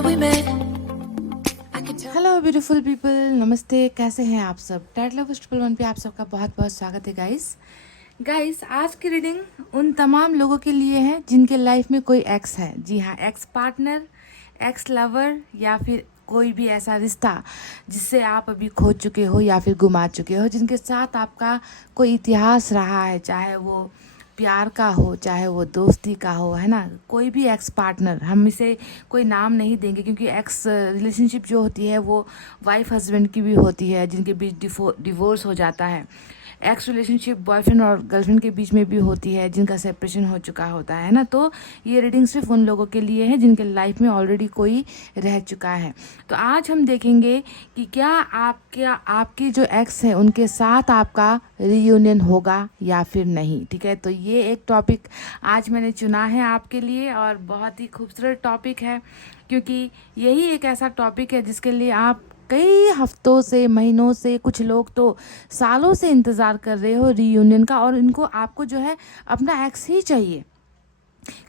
remember we met. I can tell. Hello beautiful people, नमस्ते। कैसे हैं आप सब? टाइट लव ट्रिपल वन पे आप सबका बहुत बहुत स्वागत है गाइस। आज की रीडिंग उन तमाम लोगों के लिए है जिनके लाइफ में कोई एक्स है। जी हाँ, एक्स पार्टनर, एक्स लवर या फिर कोई भी ऐसा रिश्ता जिससे आप अभी खो चुके हो या फिर गुमा चुके हो, जिनके साथ आपका कोई इतिहास रहा है, चाहे वो प्यार का हो चाहे वो दोस्ती का हो, है ना। कोई भी एक्स पार्टनर, हम इसे कोई नाम नहीं देंगे क्योंकि एक्स रिलेशनशिप जो होती है वो वाइफ हस्बैंड की भी होती है जिनके बीच डिवोर्स हो जाता है। एक्स रिलेशनशिप बॉयफ्रेंड और गर्लफ्रेंड के बीच में भी होती है जिनका सेपरेशन हो चुका होता है ना। तो ये रीडिंग सिर्फ उन लोगों के लिए है जिनके लाइफ में ऑलरेडी कोई रह चुका है। तो आज हम देखेंगे कि क्या आपकी जो एक्स है उनके साथ आपका रीयूनियन होगा या फिर नहीं। ठीक है, तो ये एक टॉपिक आज मैंने चुना है आपके लिए और बहुत ही खूबसूरत टॉपिक है क्योंकि यही एक ऐसा टॉपिक है जिसके लिए आप कई हफ्तों से, महीनों से, कुछ लोग तो सालों से इंतज़ार कर रहे हो रीयूनियन का, और इनको आपको जो है अपना एक्स ही चाहिए।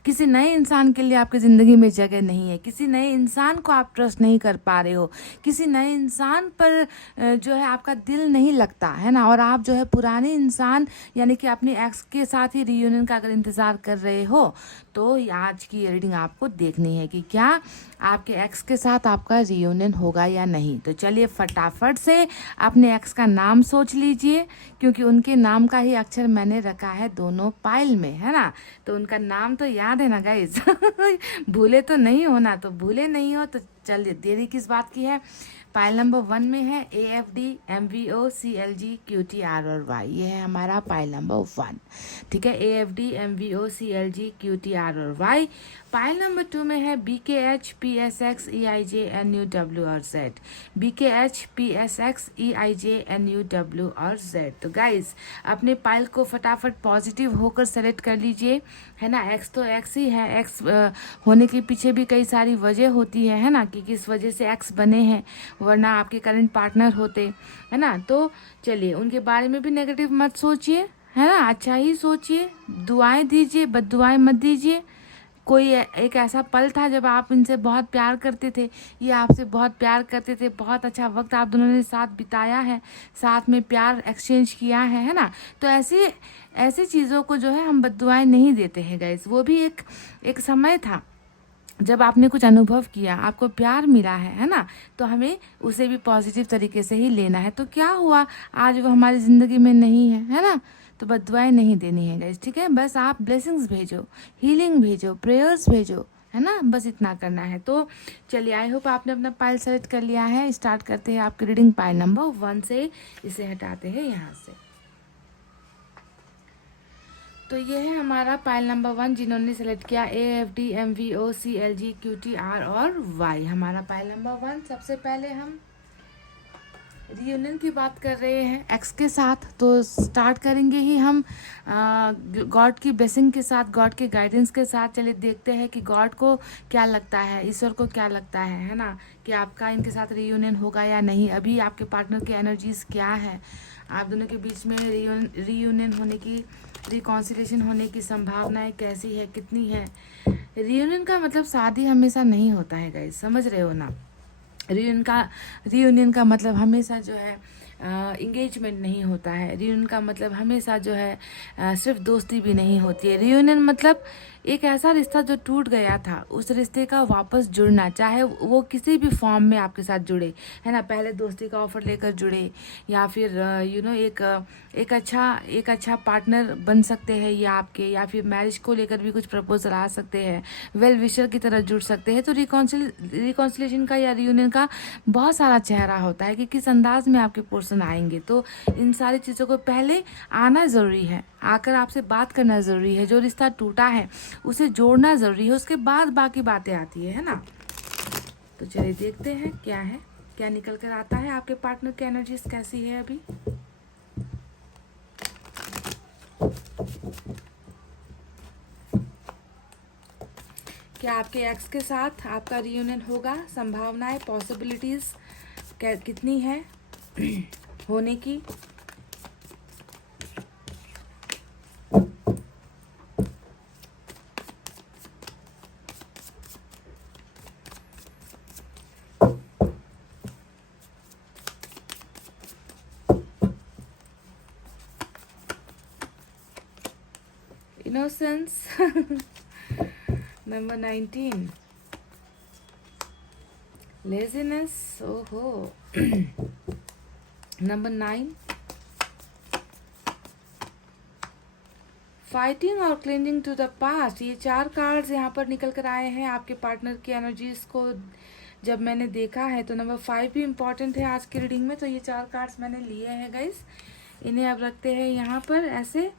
किसी नए इंसान के लिए आपकी ज़िंदगी में जगह नहीं है, किसी नए इंसान को आप ट्रस्ट नहीं कर पा रहे हो, किसी नए इंसान पर जो है आपका दिल नहीं लगता है ना, और आप जो है पुराने इंसान यानी कि अपने एक्स के साथ ही रीयूनियन का अगर इंतज़ार कर रहे हो तो आज की रीडिंग आपको देखनी है कि क्या आपके एक्स के साथ आपका रीयूनियन होगा या नहीं। तो चलिए फटाफट से अपने एक्स का नाम सोच लीजिए क्योंकि उनके नाम का ही अक्षर मैंने रखा है दोनों पाइल में, है ना। तो उनका नाम तो याद है ना गाइस भूले तो नहीं हो ना, तो भूले नहीं हो तो चलिए देरी किस बात की है। पाइल नंबर 1 में है AFD MVO CLG QTR और Y, ये है हमारा पाइल नंबर 1। ठीक है, AFD MVO CLG QTR और Y। पाइल नंबर 2 में है BKH PSX EIJ NUW और Z, BKH PSX EIJ NUW और Z। तो गाइस अपने पाइल को फटाफट पॉजिटिव होकर सेलेक्ट कर लीजिए, है ना। एक्स तो एक्स ही है, एक्स होने के पीछे भी कई सारी वजह होती है ना, कि किस वजह से एक्स बने हैं, वरना आपके करंट पार्टनर होते, है ना। तो चलिए उनके बारे में भी नेगेटिव मत सोचिए, है ना, अच्छा ही सोचिए, दुआएं दीजिए, बद्दुआएं मत दीजिए। कोई एक ऐसा पल था जब आप इनसे बहुत प्यार करते थे, ये आपसे बहुत प्यार करते थे, बहुत अच्छा वक्त आप दोनों ने साथ बिताया है, साथ में प्यार एक्सचेंज किया है ना। तो ऐसे ऐसी चीज़ों को जो है हम बद्दुआएं नहीं देते हैं गाइस। वो भी एक समय था जब आपने कुछ अनुभव किया, आपको प्यार मिला है ना, तो हमें उसे भी पॉजिटिव तरीके से ही लेना है। तो क्या हुआ, आज वो हमारी ज़िंदगी में नहीं है ना, तो बद्दुआएं नहीं देनी है गाइस। ठीक है, बस आप ब्लेसिंग्स भेजो, हीलिंग भेजो, प्रेयर्स भेजो, है ना, बस इतना करना है। तो चलिए आई होप आपने अपना पाइल सेलेक्ट कर लिया है। स्टार्ट करते हैं आपकी रीडिंग पाइल नंबर 1 से। इसे हटाते हैं यहाँ से। तो ये है हमारा पाइल नंबर 1 जिन्होंने सेलेक्ट किया AFD MVO CLG QTR और Y, हमारा पाइल नंबर 1। सबसे पहले हम रियूनियन की बात कर रहे हैं एक्स के साथ, तो स्टार्ट करेंगे ही हम गॉड की ब्लेसिंग के साथ, गॉड के गाइडेंस के साथ। चलिए देखते हैं कि गॉड को क्या लगता है, ईश्वर को क्या लगता है ना, कि आपका इनके साथ रियूनियन होगा या नहीं। अभी आपके पार्टनर की एनर्जीज क्या है, आप दोनों के बीच में रियूनियन होने की, रिकॉन्सिलेशन होने की संभावनाएं कैसी है, कितनी है। रियूनियन का मतलब शादी हमेशा नहीं होता है गाइस, समझ रहे हो ना। रियूनियन का मतलब हमेशा जो है इंगेजमेंट नहीं होता है। रियूनियन का मतलब हमेशा जो है सिर्फ दोस्ती भी नहीं होती है। रियूनियन मतलब एक ऐसा रिश्ता जो टूट गया था, उस रिश्ते का वापस जुड़ना, चाहे वो किसी भी फॉर्म में आपके साथ जुड़े, है ना। पहले दोस्ती का ऑफर लेकर जुड़े या फिर एक अच्छा पार्टनर बन सकते हैं ये आपके, या फिर मैरिज को लेकर भी कुछ प्रपोजल आ सकते हैं, वेल विशर की तरह जुड़ सकते हैं। तो रिकॉन्सिलेशन का या रियूनियन का बहुत सारा चेहरा होता है कि किस अंदाज में आपके पर्सन आएंगे। तो इन सारी चीज़ों को पहले आना ज़रूरी है, आकर आपसे बात करना ज़रूरी है, जो रिश्ता टूटा है उसे जोड़ना ज़रूरी है, उसके बाद बाकी बातें आती है ना। तो चलिए देखते हैं क्या है, क्या निकल कर आता है। आपके पार्टनर की एनर्जीज कैसी है अभी। क्या आपके एक्स के साथ आपका रियूनियन होगा, संभावनाएं, पॉसिबिलिटीज़ कितनी है होने की। innocence. Number 19, laziness. Oh. Number 9, fighting और क्लिंजिंग टू द पास्ट। ये 4 कार्ड्स यहाँ पर निकल कर आए हैं आपके पार्टनर की एनर्जीज को जब मैंने देखा है। तो नंबर 5 भी इम्पॉर्टेंट है आज की रीडिंग में। तो ये 4 कार्ड्स मैंने लिए हैं गाइस, इन्हें अब रखते हैं यहाँ पर ऐसे,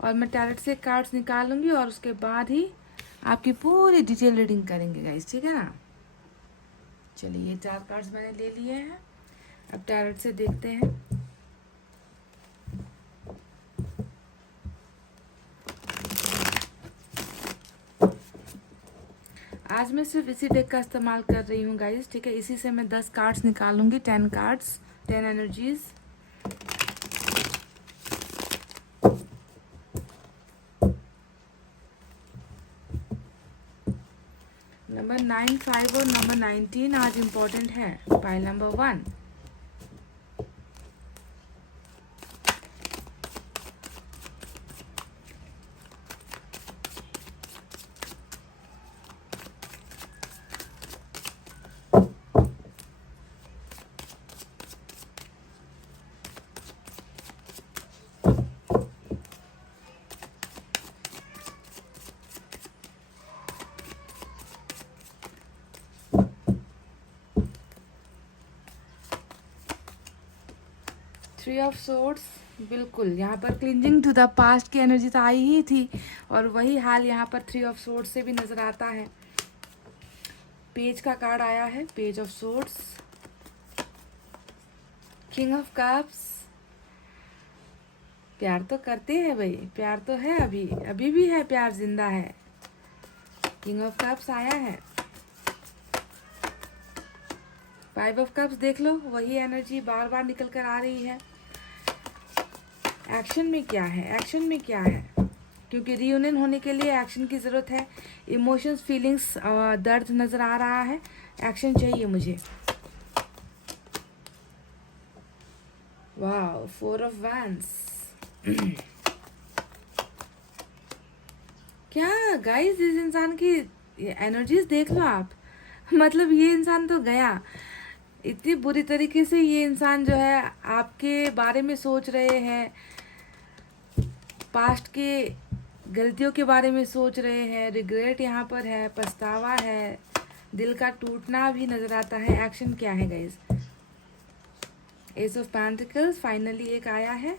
और मैं टैरेट से कार्ड्स निकालूंगी और उसके बाद ही आपकी पूरी डिटेल रीडिंग करेंगे गाइस, ठीक है ना। चलिए, ये 4 कार्ड्स मैंने ले लिए हैं, अब टैरेट से देखते हैं। आज मैं सिर्फ इसी डेक का इस्तेमाल कर रही हूँ गाइस, ठीक है। इसी से मैं 10 कार्ड्स निकालूंगी, 10 कार्ड्स, 10 एनर्जीज। नंबर 9, 5 और नंबर 19 आज इम्पोर्टेंट है। Pile number 1, three of swords. बिल्कुल, यहाँ पर क्लिंजिंग टू द पास्ट की एनर्जी तो आई ही थी, और वही हाल यहाँ पर 3 ऑफ सोर्ड्स से भी नजर आता है। पेज का कार्ड आया है, page of swords, king of cups. प्यार तो करते हैं भाई, प्यार तो है, अभी भी है, प्यार जिंदा है। किंग ऑफ कप्स आया है। 5 ऑफ कप्स देख लो, वही एनर्जी बार बार निकल कर आ रही है। एक्शन में क्या है, एक्शन में क्या है, क्योंकि रियूनियन होने के लिए एक्शन की ज़रूरत है। इमोशंस, फीलिंग्स, दर्द नज़र आ रहा है, एक्शन चाहिए मुझे। वाह, 4 ऑफ वैंड्स। क्या गाइस, इस इंसान की एनर्जीज देख लो आप। मतलब ये इंसान तो गया, इतनी बुरी तरीके से ये इंसान जो है आपके बारे में सोच रहे हैं, पास्ट के गलतियों के बारे में सोच रहे हैं। रिग्रेट यहाँ पर है, पछतावा है, दिल का टूटना भी नजर आता है। एक्शन क्या है guys? S of pentacles finally एक आया है।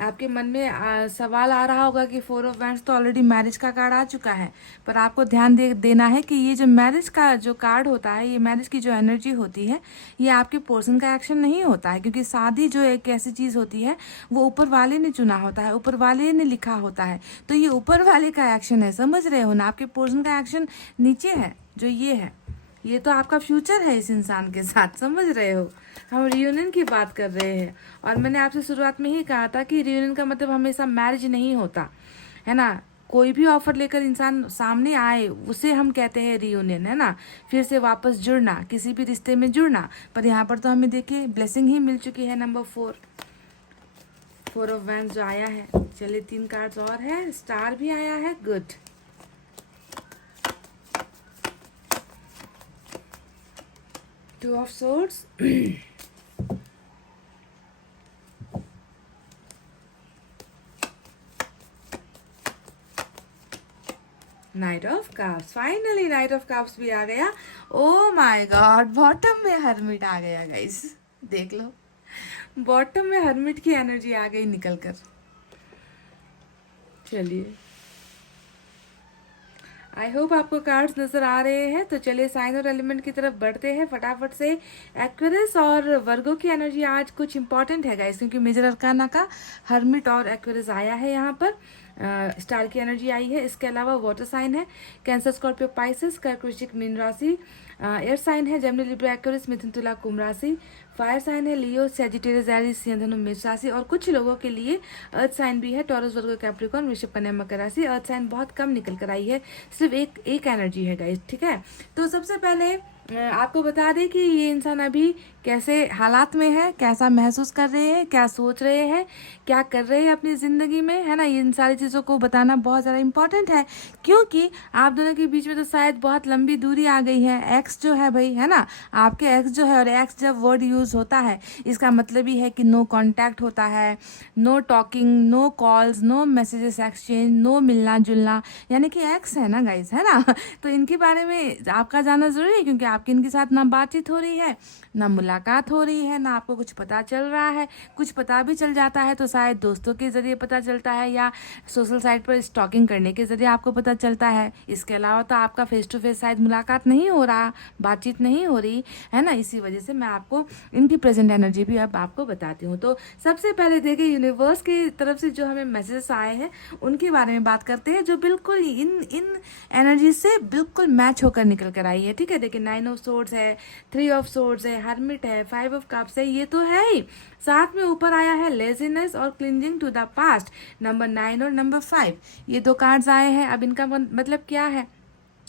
आपके मन में सवाल आ रहा होगा कि 4 ऑफ वैंड्स तो ऑलरेडी मैरिज का कार्ड आ चुका है, पर आपको ध्यान देना है कि ये जो मैरिज का जो कार्ड होता है, ये मैरिज की जो एनर्जी होती है, ये आपके पर्सन का एक्शन नहीं होता है, क्योंकि शादी जो एक ऐसी चीज़ होती है वो ऊपर वाले ने चुना होता है, ऊपर वाले ने लिखा होता है। तो ये ऊपर वाले का एक्शन है, समझ रहे हो ना। आपके पर्सन का एक्शन नीचे है, जो ये है, ये तो आपका फ्यूचर है इस इंसान के साथ, समझ रहे हो। हम रियूनियन की बात कर रहे हैं, और मैंने आपसे शुरुआत में ही कहा था कि रियूनियन का मतलब हमेशा मैरिज नहीं होता है ना। कोई भी ऑफर लेकर इंसान सामने आए उसे हम कहते हैं रियूनियन, है ना, फिर से वापस जुड़ना, किसी भी रिश्ते में जुड़ना। पर यहाँ पर तो हमें देखिए ब्लेसिंग ही मिल चुकी है। नंबर 4 ऑफ वैंड्स जो आया है। चलिए 3 कार्ड्स और है, स्टार भी आया है, good. Two of swords, night of cups. Finally night of cups भी आ गया। ओ माय गॉड, बॉटम में हर्मिट आ गया गाइस, देख लो, बॉटम में हर्मिट की एनर्जी आ गई निकल कर। चलिए, आई होप आपको कार्ड्स नजर आ रहे हैं। तो चलिए साइन और एलिमेंट की तरफ बढ़ते हैं फटाफट से। एक्वेरियस और वर्गो की एनर्जी आज कुछ इंपॉर्टेंट है गाइस, क्योंकि मेजर अरकाना का हर्मिट और एक्वेरियस आया है यहाँ पर। स्टार की एनर्जी आई है। इसके अलावा वाटर साइन है, कैंसर, स्कॉर्पियो, पाइसेस, कर्क, वृश्चिक, मीन राशि। एयर साइन है, जेमिनी, लिब्रा, एक्वेरियस, मिथुन, तुला, कुंभ राशि। फायर साइन है, लियो, सेजिटेरियस, एरीज, सिंह, धनु, मेष राशि। और कुछ लोगों के लिए अर्थ साइन भी है, टॉरस, वर्गो, कैप्रिकॉर्न, वृषभ, कन्या, मकर राशि। अर्थ साइन बहुत कम निकल कर आई है, सिर्फ एक एनर्जी है गाइस, ठीक है। तो सबसे पहले आपको बता दें कि ये इंसान अभी कैसे हालात में है, कैसा महसूस कर रहे हैं, क्या सोच रहे हैं, क्या कर रहे हैं अपनी ज़िंदगी में, है ना। इन सारी चीज़ों को बताना बहुत ज़्यादा इम्पोर्टेंट है, क्योंकि आप दोनों के बीच में तो शायद बहुत लंबी दूरी आ गई है। एक्स जो है भाई, है ना, आपके एक्स जो है, और एक्स जब वर्ड यूज़ होता है इसका मतलब ही है कि नो कांटेक्ट होता है, no talking, no calls, no messages exchange, no मिलना जुलना, यानी कि एक्स है ना गाइस, है ना। तो इनके बारे में आपका जानना ज़रूरी है, क्योंकि आपकी इनके साथ ना बातचीत हो रही है, ना मुलाकात हो रही है, ना आपको कुछ पता चल रहा है। कुछ पता भी चल जाता है तो शायद दोस्तों के ज़रिए पता चलता है, या सोशल साइट पर स्टॉकिंग करने के ज़रिए आपको पता चलता है। इसके अलावा तो आपका फेस टू फेस शायद मुलाकात नहीं हो रहा, बातचीत नहीं हो रही, है ना। इसी वजह से मैं आपको इनकी प्रेजेंट एनर्जी भी अब आपको बताती हूँ। तो सबसे पहले देखिए, यूनिवर्स की तरफ से जो हमें मैसेजेस आए हैं उनके बारे में बात करते हैं, जो बिल्कुल इन एनर्जी से बिल्कुल मैच होकर निकल कर आई है। ठीक है, देखिए 9 ऑफ सोर्ड्स है, 3 ऑफ सोर्ड्स है, हर्मिट है, 5 ऑफ कप्स है, ये तो है ही। साथ में ऊपर आया है लेजीनेस और clinging to the past, number 9 और नंबर 5, ये 2 कार्ड्स आए हैं। अब इनका मतलब क्या है?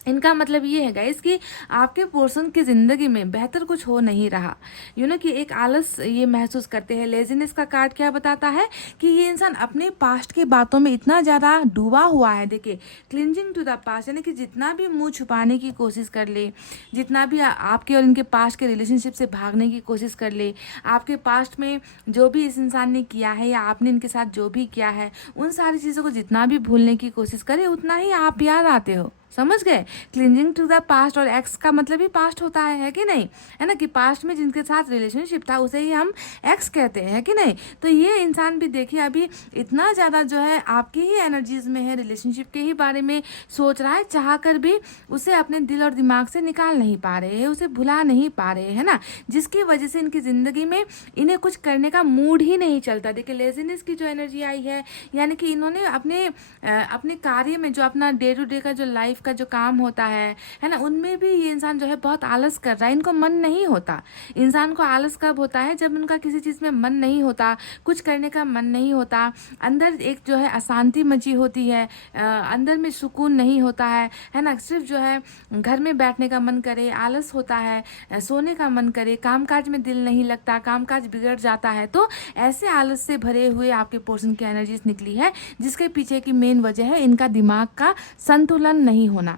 इनका मतलब ये है गाइस कि आपके पर्सन की ज़िंदगी में बेहतर कुछ हो नहीं रहा, कि एक आलस ये महसूस करते हैं। लेजीनेस का कार्ड क्या बताता है कि ये इंसान अपने पास्ट की बातों में इतना ज़्यादा डूबा हुआ है। देखिए, क्लिंजिंग टू द पास्ट यानी कि जितना भी मुंह छुपाने की कोशिश कर ले, जितना भी आपके और इनके पास्ट के रिलेशनशिप से भागने की कोशिश कर ले, आपके पास्ट में जो भी इस इंसान ने किया है या आपने इनके साथ जो भी किया है, उन सारी चीज़ों को जितना भी भूलने की कोशिश करे, उतना ही आप याद आते हो। समझ गए? क्लिंजिंग टू द पास्ट, और एक्स का मतलब ही पास्ट होता है कि नहीं, है ना, कि पास्ट में जिनके साथ रिलेशनशिप था उसे ही हम एक्स कहते हैं कि नहीं। तो ये इंसान भी देखिए अभी इतना ज़्यादा जो है आपकी ही एनर्जीज में है, रिलेशनशिप के ही बारे में सोच रहा है, चाह कर भी उसे अपने दिल और दिमाग से निकाल नहीं पा रहे हैं, उसे भुला नहीं पा रहे, है ना, जिसकी वजह से इनकी ज़िंदगी में इन्हें कुछ करने का मूड ही नहीं चलता। देखिए, लेजीनेस की जो एनर्जी आई है, यानी कि इन्होंने अपने कार्य में जो अपना डे टू डे का जो लाइफ का जो काम होता है ना, उनमें भी ये इंसान जो है बहुत आलस कर रहा है, इनको मन नहीं होता। इंसान को आलस कब होता है? जब उनका किसी चीज़ में मन नहीं होता, कुछ करने का मन नहीं होता, अंदर एक जो है अशांति मची होती है, अंदर में सुकून नहीं होता है ना, सिर्फ जो है घर में बैठने का मन करे, आलस होता है, सोने का मन करे, कामकाज में दिल नहीं लगता, कामकाज बिगड़ जाता है। तो ऐसे आलस से भरे हुए आपके पर्सन की एनर्जीज निकली है, जिसके पीछे की मेन वजह है इनका दिमाग का संतुलन नहीं होना,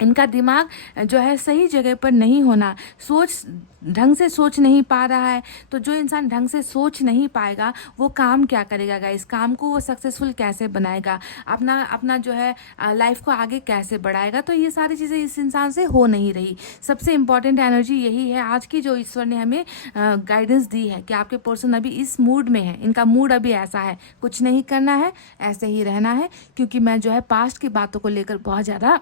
इनका दिमाग जो है सही जगह पर नहीं होना, सोच ढंग से सोच नहीं पा रहा है। तो जो इंसान ढंग से सोच नहीं पाएगा वो काम क्या करेगा गाइस, काम को वो सक्सेसफुल कैसे बनाएगा, अपना जो है लाइफ को आगे कैसे बढ़ाएगा। तो ये सारी चीज़ें इस इंसान से हो नहीं रही। सबसे इम्पॉर्टेंट एनर्जी यही है आज की, जो ईश्वर ने हमें गाइडेंस दी है कि आपके पर्सन अभी इस मूड में है, इनका मूड अभी ऐसा है, कुछ नहीं करना है, ऐसे ही रहना है, क्योंकि मैं जो है पास्ट की बातों को लेकर बहुत ज़्यादा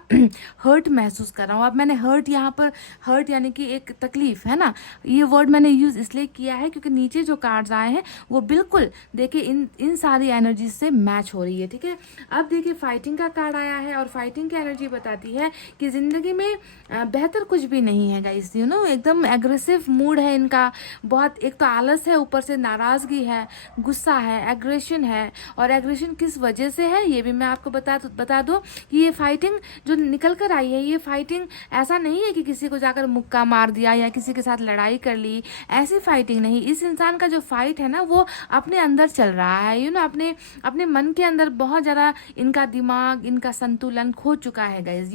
हर्ट महसूस कर रहा हूँ। अब मैंने हर्ट यहाँ पर, हर्ट यानी कि एक तकलीफ, है ना, ये वर्ड मैंने यूज़ इसलिए किया है क्योंकि नीचे जो कार्ड्स आए हैं वो बिल्कुल देखिए इन सारी एनर्जी से मैच हो रही है। ठीक है, अब देखिए फाइटिंग का कार्ड आया है, और फाइटिंग की एनर्जी बताती है कि ज़िंदगी में बेहतर कुछ भी नहीं है गाइस, एकदम एग्रेसिव मूड है इनका, बहुत, एक तो आलस है, ऊपर से नाराज़गी है, गुस्सा है, एग्रेशन है। और एग्रेशन किस वजह से है ये भी मैं आपको बता दूँ कि ये फाइटिंग जो निकल कर आई है, ये फाइटिंग ऐसा नहीं है कि किसी को जाकर मुक्का मार दिया या किसी के साथ लड़ाई कर ली, ऐसी फाइटिंग नहीं। इस इंसान का जो फाइट है ना वो अपने अंदर चल रहा है, अपने मन के अंदर बहुत ज़्यादा इनका दिमाग, इनका संतुलन खो चुका है गाइज।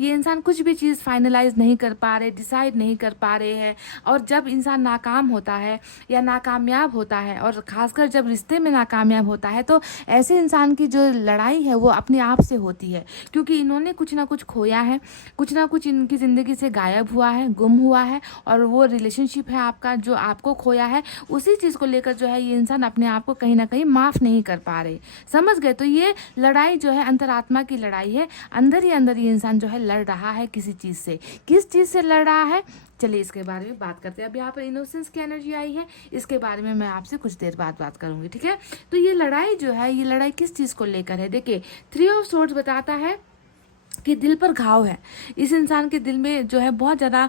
ये इंसान कुछ भी चीज़ फाइनलाइज नहीं कर पा रहे, डिसाइड नहीं कर पा रहे हैं। और जब इंसान नाकाम होता है या नाकामयाब होता है, और ख़ासकर जब रिश्ते में नाकामयाब होता है, तो ऐसे इंसान की जो लड़ाई है वो अपने आप से होती है, क्योंकि इन्होंने कुछ ना कुछ खोया है, कुछ ना कुछ इनकी ज़िंदगी से गायब हुआ है, गुम हुआ है, और वो रिलेशनशिप है आपका जो आपको खोया है, उसी चीज़ को लेकर जो है ये इंसान अपने आप को कहीं ना कहीं माफ़ नहीं कर पा रहे। समझ गए? तो ये लड़ाई जो है अंतरात्मा की लड़ाई है, अंदर ही अंदर ये इंसान जो है लड़ रहा है किसी चीज़ से। किस चीज़ से लड़ रहा है, चलिए इसके बारे में बात करते हैं। अब यहाँ पर इनोसेंस की एनर्जी आई है, इसके बारे में मैं आपसे कुछ देर बाद बात करूँगी। ठीक है, तो ये लड़ाई जो है, ये लड़ाई किस चीज़ को लेकर है? देखिए 3 ऑफ सोर्ड्स बताता है कि दिल पर घाव है। इस इंसान के दिल में जो है बहुत ज़्यादा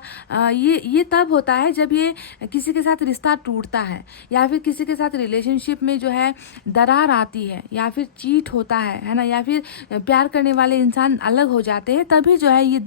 ये तब होता है जब ये किसी के साथ रिश्ता टूटता है, या फिर किसी के साथ रिलेशनशिप में जो है दरार आती है, या फिर चीट होता है ना, या फिर प्यार करने वाले इंसान अलग हो जाते हैं, तभी जो है ये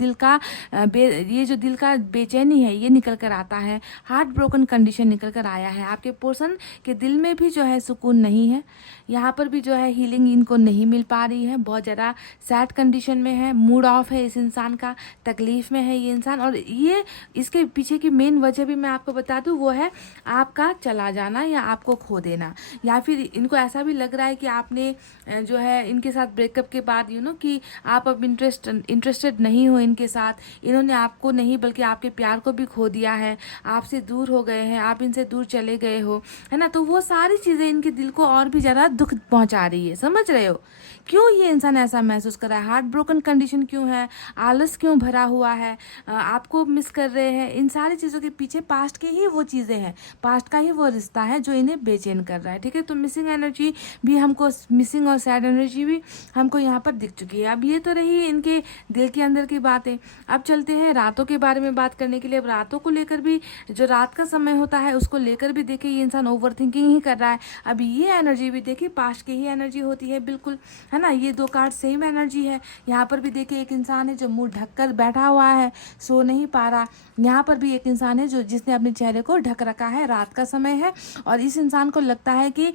ये जो दिल का बेचैनी है ये निकल कर आता है। हार्ट ब्रोकन कंडीशन निकल कर आया है। आपके पर्सन के दिल में भी जो है सुकून नहीं है, यहाँ पर भी जो है हीलिंग इनको नहीं मिल पा रही है। बहुत ज़्यादा सैड कंडीशन में है, मूड ऑफ है इस इंसान का, तकलीफ़ में है ये इंसान। और ये इसके पीछे की मेन वजह भी मैं आपको बता दूँ, वो है आपका चला जाना या आपको खो देना। या फिर इनको ऐसा भी लग रहा है कि आपने जो है इनके साथ ब्रेकअप के बाद कि आप अब इंटरेस्टेड नहीं हो इनके साथ, इन्होंने आपको नहीं बल्कि आपके प्यार को भी खो दिया है, आपसे दूर हो गए हैं, आप इनसे दूर चले गए हो, है ना। तो वो सारी चीज़ें इनके दिल को और भी ज़्यादा दुख पहुंचा रही है। समझ रहे हो क्यों ये इंसान ऐसा महसूस कर रहा है? हार्ट ब्रोकन कंडीशन क्यों है? आलस क्यों भरा हुआ है? आपको मिस कर रहे हैं। इन सारी चीज़ों के पीछे पास्ट की ही वो चीज़ें हैं, पास्ट का ही वो रिश्ता है जो इन्हें बेचैन कर रहा है। ठीक है, तो मिसिंग एनर्जी भी हमको, मिसिंग और सैड एनर्जी भी हमको यहाँ पर दिख चुकी है। अब ये तो रही इनके दिल के अंदर की बातें। अब चलते हैं रातों के बारे में बात करने के लिए। अब रातों को लेकर भी, जो रात का समय होता है उसको लेकर भी देखिए ये इंसान ओवर थिंकिंग ही कर रहा है। अब ये एनर्जी भी देखिए पास्ट की ही एनर्जी होती है, बिल्कुल, है ना। ये दो कार्ड सेम एनर्जी है। यहाँ पर भी देखिए एक इंसान है जो मुंह ढककर बैठा हुआ है, सो नहीं पा रहा। यहाँ पर भी एक इंसान है जिसने अपने चेहरे को ढक रखा है, रात का समय है, और इस इंसान को लगता है कि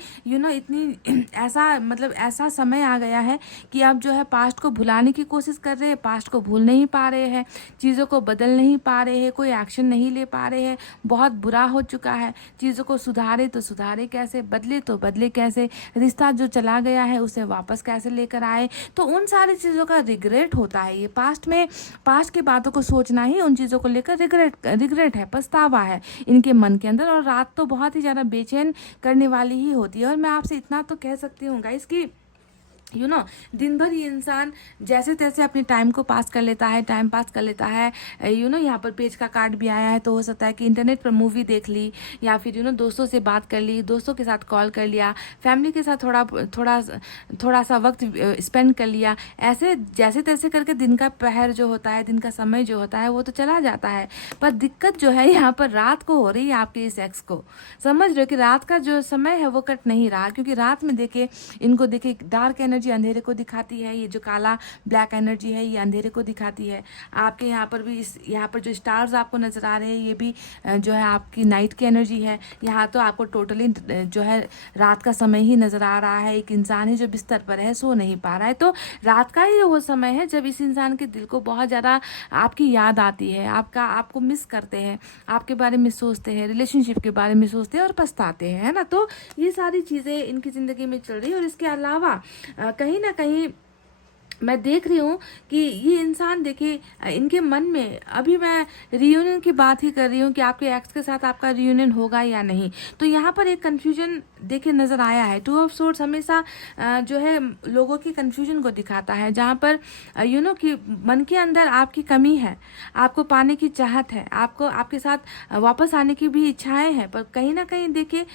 इतनी ऐसा समय आ गया है कि अब जो है पास्ट को भुलाने की कोशिश कर रहे हैं, पास्ट को भूल नहीं पा रहे हैं, चीज़ों को बदल नहीं पा रहे हैं, कोई एक्शन नहीं ले पा रहे हैं। बहुत बुरा हो चुका है। चीज़ों को सुधारे तो सुधारे कैसे, बदले तो बदले कैसे, रिश्ता जो चला गया है उसे वापस कैसे लेकर आए। तो उन सारी चीज़ों का रिग्रेट होता है। ये पास्ट की बातों को सोचना ही उन चीज़ों को लेकर रिग्रेट है, पछतावा है इनके मन के अंदर। और रात तो बहुत ही ज़्यादा बेचैन करने वाली ही होती है। और मैं आपसे इतना तो कह सकती हूँ गाइस कि दिन भर ये इंसान जैसे तैसे अपने टाइम को पास कर लेता है, टाइम पास कर लेता है। यहाँ पर पेज का कार्ड भी आया है, तो हो सकता है कि इंटरनेट पर मूवी देख ली, या फिर दोस्तों से बात कर ली, दोस्तों के साथ कॉल कर लिया, फैमिली के साथ थोड़ा सा वक्त स्पेंड कर लिया। ऐसे जैसे तैसे करके दिन का पहर जो होता है, दिन का समय जो होता है वो तो चला जाता है। पर दिक्कत जो है यहाँ पर रात को हो रही है आपके इस एक्स को। समझ रहे हो कि रात का जो समय है वो कट नहीं रहा, क्योंकि रात में इनको डार्क एनर्जी अंधेरे को दिखाती है। ये जो काला ब्लैक एनर्जी है ये अंधेरे को दिखाती है। आपके यहाँ पर भी यहाँ पर जो स्टार्स आपको नजर आ रहे हैं ये भी जो है आपकी नाइट की एनर्जी है। यहाँ तो आपको टोटली जो है रात का समय ही नजर आ रहा है। एक इंसान है जो बिस्तर पर है, सो नहीं पा रहा है। तो रात का ही वो समय है जब इस इंसान के दिल को बहुत ज़्यादा आपकी याद आती है, आपको मिस करते हैं, आपके बारे में सोचते हैं, रिलेशनशिप के बारे में सोचते हैं और पछताते हैं, है ना। तो ये सारी चीज़ें इनकी ज़िंदगी में चल रही है। और इसके अलावा कहीं ना कहीं मैं देख रही हूँ कि ये इंसान, देखिए इनके मन में, अभी मैं रियूनियन की बात ही कर रही हूँ कि आपके एक्स के साथ आपका रियूनियन होगा या नहीं। तो यहाँ पर एक कन्फ्यूजन देखिए नज़र आया है। 2 ऑफ सोर्ड्स हमेशा जो है लोगों की कन्फ्यूजन को दिखाता है, जहाँ पर कि मन के अंदर आपकी कमी है, आपको पाने की चाहत है, आपको आपके साथ वापस आने की भी इच्छाएं हैं, पर कहीं ना कहीं देखिए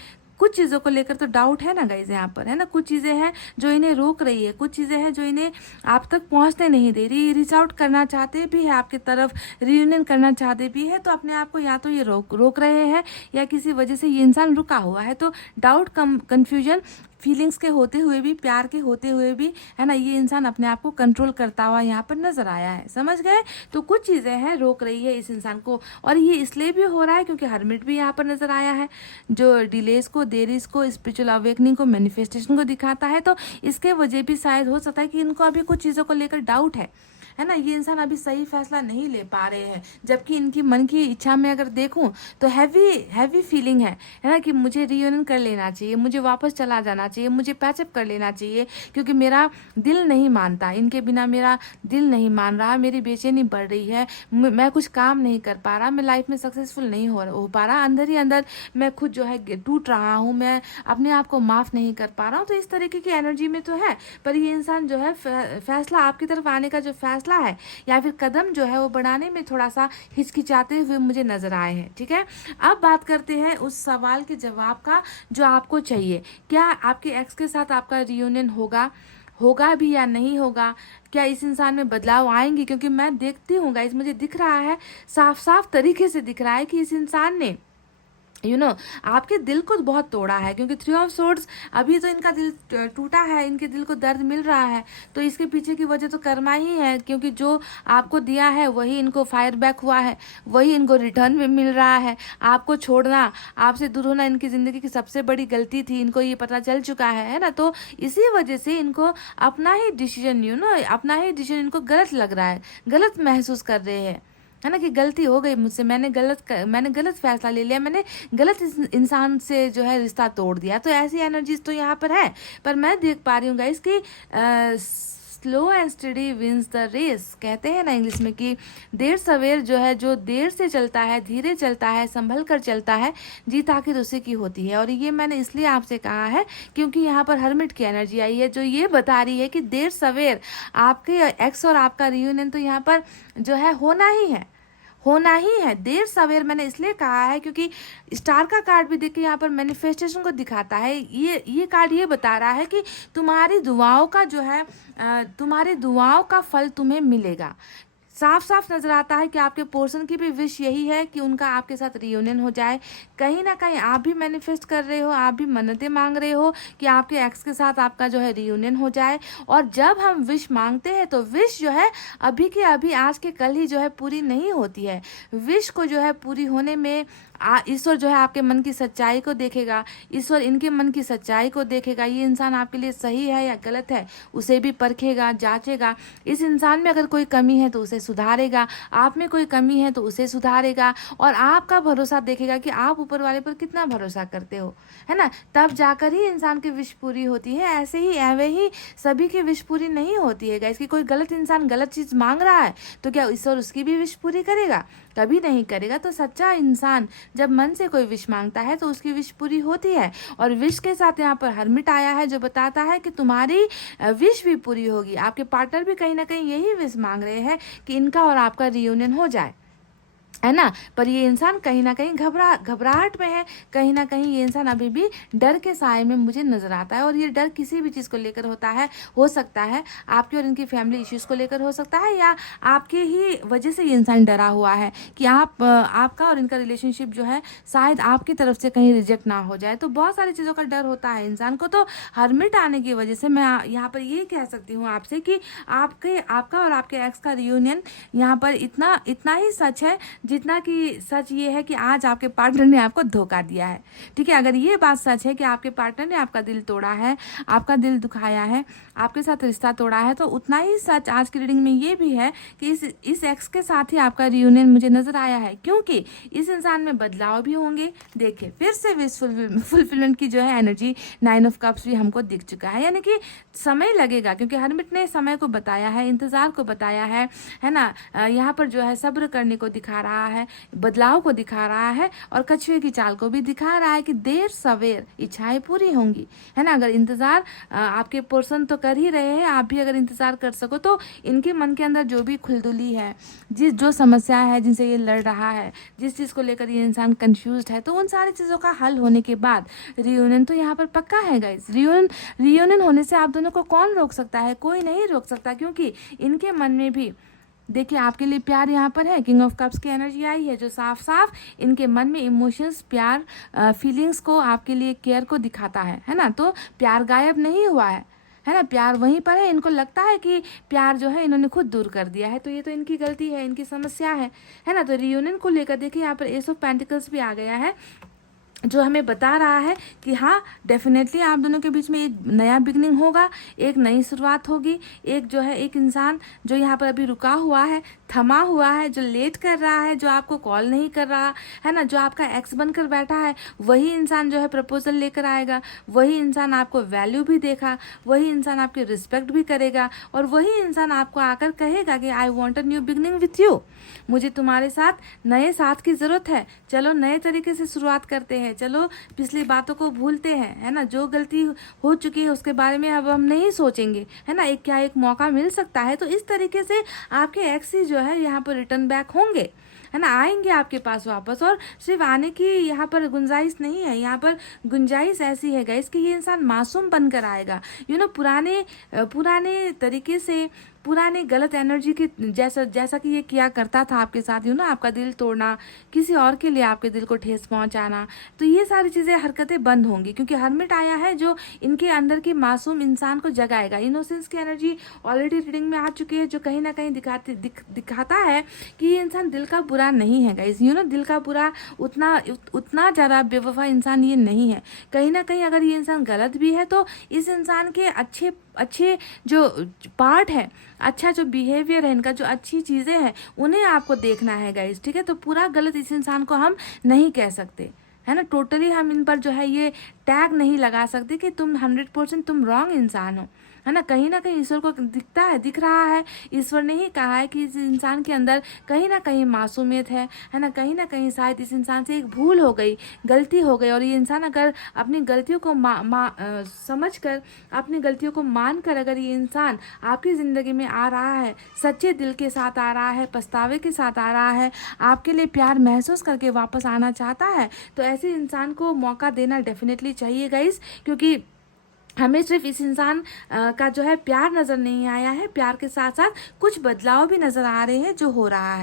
कुछ चीज़ों को लेकर तो डाउट है ना गाइज यहाँ पर, है ना। कुछ चीज़ें हैं जो इन्हें रोक रही है, कुछ चीज़ें हैं जो इन्हें आप तक पहुँचने नहीं दे रही। रीच आउट करना चाहते भी है आपकी तरफ, रियूनियन करना चाहते भी है, तो अपने आप को या तो ये रोक रहे हैं या किसी वजह से ये इंसान रुका हुआ है। तो डाउट, कन्फ्यूजन, फीलिंग्स के होते हुए भी, प्यार के होते हुए भी, है ना, ये इंसान अपने आप को कंट्रोल करता हुआ यहाँ पर नजर आया है। समझ गए? तो कुछ चीज़ें हैं रोक रही है इस इंसान को, और ये इसलिए भी हो रहा है क्योंकि हर्मिट भी यहाँ पर नजर आया है, जो डिलेस को, देरीज को, स्पिरिचुअल अवेकनिंग को, मैनिफेस्टेशन को दिखाता है। तो इसके वजह भी शायद हो सकता है कि इनको अभी कुछ चीज़ों को लेकर डाउट है ना। ये इंसान अभी सही फैसला नहीं ले पा रहे हैं, जबकि इनकी मन की इच्छा में अगर देखूं तो हैवी फीलिंग है ना, कि मुझे रियूनियन कर लेना चाहिए, मुझे वापस चला जाना चाहिए, मुझे पैचअप कर लेना चाहिए, क्योंकि मेरा दिल नहीं मानता, इनके बिना मेरा दिल नहीं मान रहा, मेरी बेचैनी बढ़ रही है, मैं कुछ काम नहीं कर पा रहा, मैं लाइफ में सक्सेसफुल नहीं हो पा रहा, अंदर ही अंदर मैं खुद जो है टूट रहा हूँ, मैं अपने आप को माफ़ नहीं कर पा रहा हूँ। तो इस तरीके की एनर्जी में तो है, पर ये इंसान जो है फैसला आपकी तरफ आने का जो फैसला है या फिर कदम जो है वो बढ़ाने में थोड़ा सा हिचकिचाते हुए मुझे नजर आए हैं। ठीक है, अब बात करते हैं उस सवाल के जवाब का जो आपको चाहिए। क्या आपके एक्स के साथ आपका रियूनियन होगा? होगा भी या नहीं होगा, क्या इस इंसान में बदलाव आएंगे, क्योंकि मैं देखती हूँ गाइस, मुझे दिख रहा है, साफ साफ तरीके से दिख रहा है कि इस इंसान ने आपके दिल को बहुत तोड़ा है। क्योंकि 3 ऑफ सोर्ड्स, अभी तो इनका दिल टूटा है, इनके दिल को दर्द मिल रहा है, तो इसके पीछे की वजह तो कर्मा ही है, क्योंकि जो आपको दिया है वही इनको फायर बैक हुआ है, वही इनको रिटर्न में मिल रहा है। आपको छोड़ना, आपसे दूर होना इनकी ज़िंदगी की सबसे बड़ी गलती थी, इनको ये पता चल चुका है ना। तो इसी वजह से इनको अपना ही डिसीजन अपना ही डिसीजन इनको गलत लग रहा है, गलत महसूस कर रहे हैं, है ना, कि गलती हो गई मुझसे, मैंने गलत फैसला ले लिया, मैंने गलत इंसान से जो है रिश्ता तोड़ दिया। तो ऐसी एनर्जीज तो यहाँ पर है, पर मैं देख पा रही हूँ गाइस कि slow and steady wins the race, कहते हैं ना इंग्लिश में कि देर सवेर जो है, जो देर से चलता है, धीरे चलता है, संभल कर चलता है, जीत आखिर उसी की होती है। और ये मैंने इसलिए आपसे कहा है क्योंकि यहाँ पर हर्मिट की एनर्जी आई है, जो ये बता रही है कि देर सवेर आपके एक्स और आपका रियूनियन तो यहाँ पर जो है होना ही है। देर सवेर मैंने इसलिए कहा है क्योंकि स्टार का कार्ड भी देखिए यहाँ पर मैनिफेस्टेशन को दिखाता है। ये कार्ड ये बता रहा है कि तुम्हारी दुआओं का जो है तुम्हारी दुआओं का फल तुम्हें मिलेगा। साफ साफ नजर आता है कि आपके पोर्सन की भी विश यही है कि उनका आपके साथ रियूनियन हो जाए। कहीं ना कहीं आप भी मैनिफेस्ट कर रहे हो, आप भी मन्नतें मांग रहे हो कि आपके एक्स के साथ आपका जो है रियूनियन हो जाए। और जब हम विश मांगते हैं तो विश जो है अभी के अभी, आज के कल ही जो है पूरी नहीं होती है। विश को जो है पूरी होने में ईश्वर जो है आपके मन की सच्चाई को देखेगा, ईश्वर इनके मन की सच्चाई को देखेगा। ये इंसान आपके लिए सही है या गलत है उसे भी परखेगा, जांचेगा। इस इंसान में अगर कोई कमी है तो उसे सुधारेगा, आप में कोई कमी है तो उसे सुधारेगा, और आपका भरोसा देखेगा कि आप ऊपर वाले पर कितना भरोसा करते हो, है ना। तब जाकर ही इंसान की विश पूरी होती है। ऐसे ही एवे ही सभी की विश पूरी नहीं होती है गाइस। कि कोई गलत इंसान गलत चीज़ मांग रहा है तो क्या ईश्वर उसकी भी विश पूरी करेगा? कभी नहीं करेगा। तो सच्चा इंसान जब मन से कोई विश मांगता है तो उसकी विश पूरी होती है। और विश के साथ यहाँ पर हर्मिट आया है, जो बताता है कि तुम्हारी विश भी पूरी होगी। आपके पार्टनर भी कहीं ना कहीं यही विश मांग रहे हैं कि इनका और आपका रियूनियन हो जाए, है ना। पर ये इंसान कहीं ना कहीं घबराहट में है, कहीं ना कहीं ये इंसान अभी भी डर के साए में मुझे नजर आता है। और ये डर किसी भी चीज़ को लेकर होता है, हो सकता है आपके और इनकी फैमिली इश्यूज़ को लेकर हो सकता है, या आपके ही वजह से ये इंसान डरा हुआ है कि आपका और इनका रिलेशनशिप जो है शायद आपकी तरफ से कहीं रिजेक्ट ना हो जाए। तो बहुत सारी चीज़ों का डर होता है इंसान को। तो हर्मिट आने की वजह से मैं यहाँ पर ये कह सकती हूँ आपसे कि आपका और आपके एक्स का रियूनियन यहाँ पर इतना ही सच है जितना कि सच ये है कि आज आपके पार्टनर ने आपको धोखा दिया है। ठीक है, अगर ये बात सच है कि आपके पार्टनर ने आपका दिल तोड़ा है, आपका दिल दुखाया है, आपके साथ रिश्ता तोड़ा है, तो उतना ही सच आज की रीडिंग में ये भी है कि इस एक्स के साथ ही आपका रियूनियन मुझे नजर आया है। क्योंकि इस इंसान में बदलाव भी होंगे। देखिए फिर से विश फुलफिलमेंट की जो है एनर्जी 9 ऑफ कप्स भी हमको दिख चुका है। यानी कि समय लगेगा, क्योंकि हर्मिट ने समय को बताया है, इंतजार को बताया है ना। यहाँ पर जो है सब्र करने को दिखा रहा है, बदलाव को दिखा रहा है, और कछुए की चाल को भी दिखा रहा है कि देर सवेर इच्छाएं पूरी होंगी, है ना। अगर इंतजार आपके पर्सन तो कर ही रहे हैं, आप भी अगर इंतजार कर सको तो इनके मन के अंदर जो भी खुलदुली है, जो समस्या है जिनसे ये लड़ रहा है, जिस चीज़ को लेकर ये इंसान कंफ्यूज्ड है, तो उन सारी चीज़ों का हल होने के बाद रियूनियन तो यहाँ पर पक्का है गाइस। रियूनियन होने से आप दोनों को कौन रोक सकता है? कोई नहीं रोक सकता, क्योंकि इनके मन में भी देखिए आपके लिए प्यार यहाँ पर है। किंग ऑफ कप्स की एनर्जी आई है, जो साफ साफ इनके मन में इमोशंस, प्यार, फीलिंग्स को, आपके लिए केयर को दिखाता है ना। तो प्यार गायब नहीं हुआ है ना, प्यार वहीं पर है। इनको लगता है कि प्यार जो है इन्होंने खुद दूर कर दिया है, तो ये तो इनकी गलती है, इनकी समस्या है ना। तो रियूनियन को लेकर देखिए यहाँ पर एस ऑफ पेंटिकल्स भी आ गया है, जो हमें बता रहा है कि हाँ डेफिनेटली आप दोनों के बीच में एक नया बिगनिंग होगा, एक नई शुरुआत होगी। एक जो है एक इंसान जो यहाँ पर अभी रुका हुआ है, थमा हुआ है, जो लेट कर रहा है, जो आपको कॉल नहीं कर रहा है ना, जो आपका एक्स बनकर बैठा है, वही इंसान जो है प्रपोजल लेकर आएगा। वही इंसान आपको वैल्यू भी देगा, वही इंसान आपकी रिस्पेक्ट भी करेगा, और वही इंसान आपको आकर कहेगा कि I want a new beginning with you, मुझे तुम्हारे साथ नए साथ की ज़रूरत है, चलो नए तरीके से शुरुआत करते हैं, चलो पिछली बातों को भूलते हैं, है ना। जो गलती हो चुकी है उसके बारे में अब हम नहीं सोचेंगे, है ना। एक मौका मिल सकता है। तो इस तरीके से आपके एक्स ही जो है यहाँ पर रिटर्न बैक होंगे, है ना, आएंगे आपके पास वापस। और सिर्फ आने की यहाँ पर गुंजाइश नहीं है, यहाँ पर गुंजाइश ऐसी है गाइस कि ये इंसान मासूम बनकर आएगा। पुराने तरीके से, पुराने गलत एनर्जी की जैसा कि ये किया करता था आपके साथ, आपका दिल तोड़ना, किसी और के लिए आपके दिल को ठेस पहुंचाना, तो ये सारी चीज़ें, हरकतें बंद होंगी, क्योंकि हर्मिट आया है जो इनके अंदर के मासूम इंसान को जगाएगा। इनोसेंस की एनर्जी ऑलरेडी रीडिंग में आ चुकी है, जो कहीं ना कहीं दिखाता है कि ये इंसान दिल का बुरा नहीं है गाइस। दिल का बुरा उतना ज़्यादा बेवफा इंसान ये नहीं है। कहीं ना कहीं अगर ये इंसान गलत भी है तो इस इंसान के अच्छे जो पार्ट है, अच्छा जो बिहेवियर है इनका, जो अच्छी चीज़ें हैं, उन्हें आपको देखना है गाइस, ठीक है। तो पूरा गलत इस इंसान को हम नहीं कह सकते, है ना। टोटली हम इन पर जो है ये टैग नहीं लगा सकते कि तुम 100% तुम रॉन्ग इंसान हो, है ना। कहीं ईश्वर को दिख रहा है। ईश्वर ने ही कहा है कि इस इंसान के अंदर कहीं ना कहीं मासूमियत है ना। कहीं ना कहीं शायद इस इंसान से एक भूल हो गई, गलती हो गई, और ये इंसान अगर अपनी गलतियों को समझ कर, अपनी गलतियों को मान कर अगर ये इंसान आपकी ज़िंदगी में आ रहा है, सच्चे दिल के साथ आ रहा है, पछतावे के साथ आ रहा है, आपके लिए प्यार महसूस करके वापस आना चाहता है, तो ऐसे इंसान को मौका देना डेफिनेटली चाहिए गाइस। क्योंकि हमें सिर्फ इस इंसान का जो है प्यार नज़र नहीं आया है, प्यार के साथ साथ कुछ बदलाव भी नज़र आ रहे हैं जो हो रहा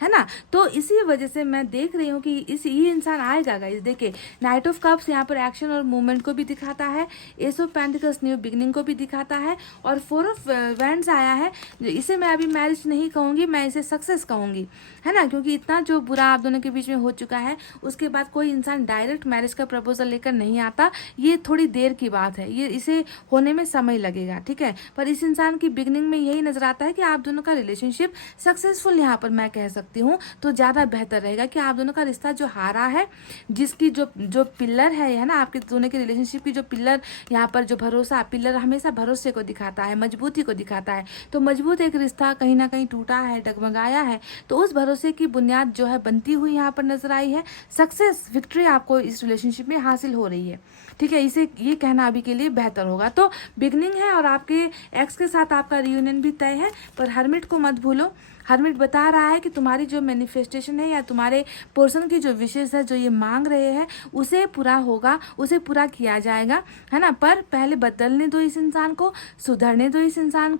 है ना। तो इसी वजह से मैं देख रही हूँ कि ये इंसान आएगा गाइस। देखिए, नाइट ऑफ कप्स यहाँ पर एक्शन और मूवमेंट को भी दिखाता है, S of pentacles new beginning को भी दिखाता है, और 4 ऑफ वैंड्स आया है। इसे मैं अभी मैरिज नहीं कहूँगी, मैं इसे सक्सेस कहूँगी, है ना। क्योंकि इतना जो बुरा आप दोनों के बीच में हो चुका है, उसके बाद कोई इंसान डायरेक्ट मैरिज का प्रपोजल लेकर नहीं आता। ये थोड़ी देर की बात है, इसे होने में समय लगेगा, ठीक है। पर इस इंसान की बिगनिंग में यही नजर आता है कि आप दोनों का रिलेशनशिप सक्सेसफुल यहाँ पर मैं कह सकती हूँ, तो ज़्यादा बेहतर रहेगा कि आप दोनों का रिश्ता जो हारा है, जिसकी जो पिलर है ना, आपके दोनों के रिलेशनशिप की जो पिलर, यहाँ पर जो भरोसा, पिलर हमेशा भरोसे को दिखाता है, मजबूती को दिखाता है। तो मजबूत एक रिश्ता कहीं ना कहीं टूटा है, डगमगाया है, तो उस भरोसे की बुनियाद जो है बनती हुई यहाँ पर नजर आई है। सक्सेस, विक्ट्री आपको इस रिलेशनशिप में हासिल हो रही है, ठीक है। इसे ये कहना अभी के लिए बेहतर होगा। तो बिगनिंग है और आपके एक्स के साथ आपका रियूनियन भी तय है, पर हर्मिट को मत भूलो। हर्मिट बता रहा है कि तुम्हारी जो मैनिफेस्टेशन है या तुम्हारे पर्सन की जो विशेष है, जो ये मांग रहे हैं, उसे पूरा होगा, उसे पूरा किया जाएगा, है ना। पर पहले बदलने दो इस इंसान को, सुधरने दो इस इंसान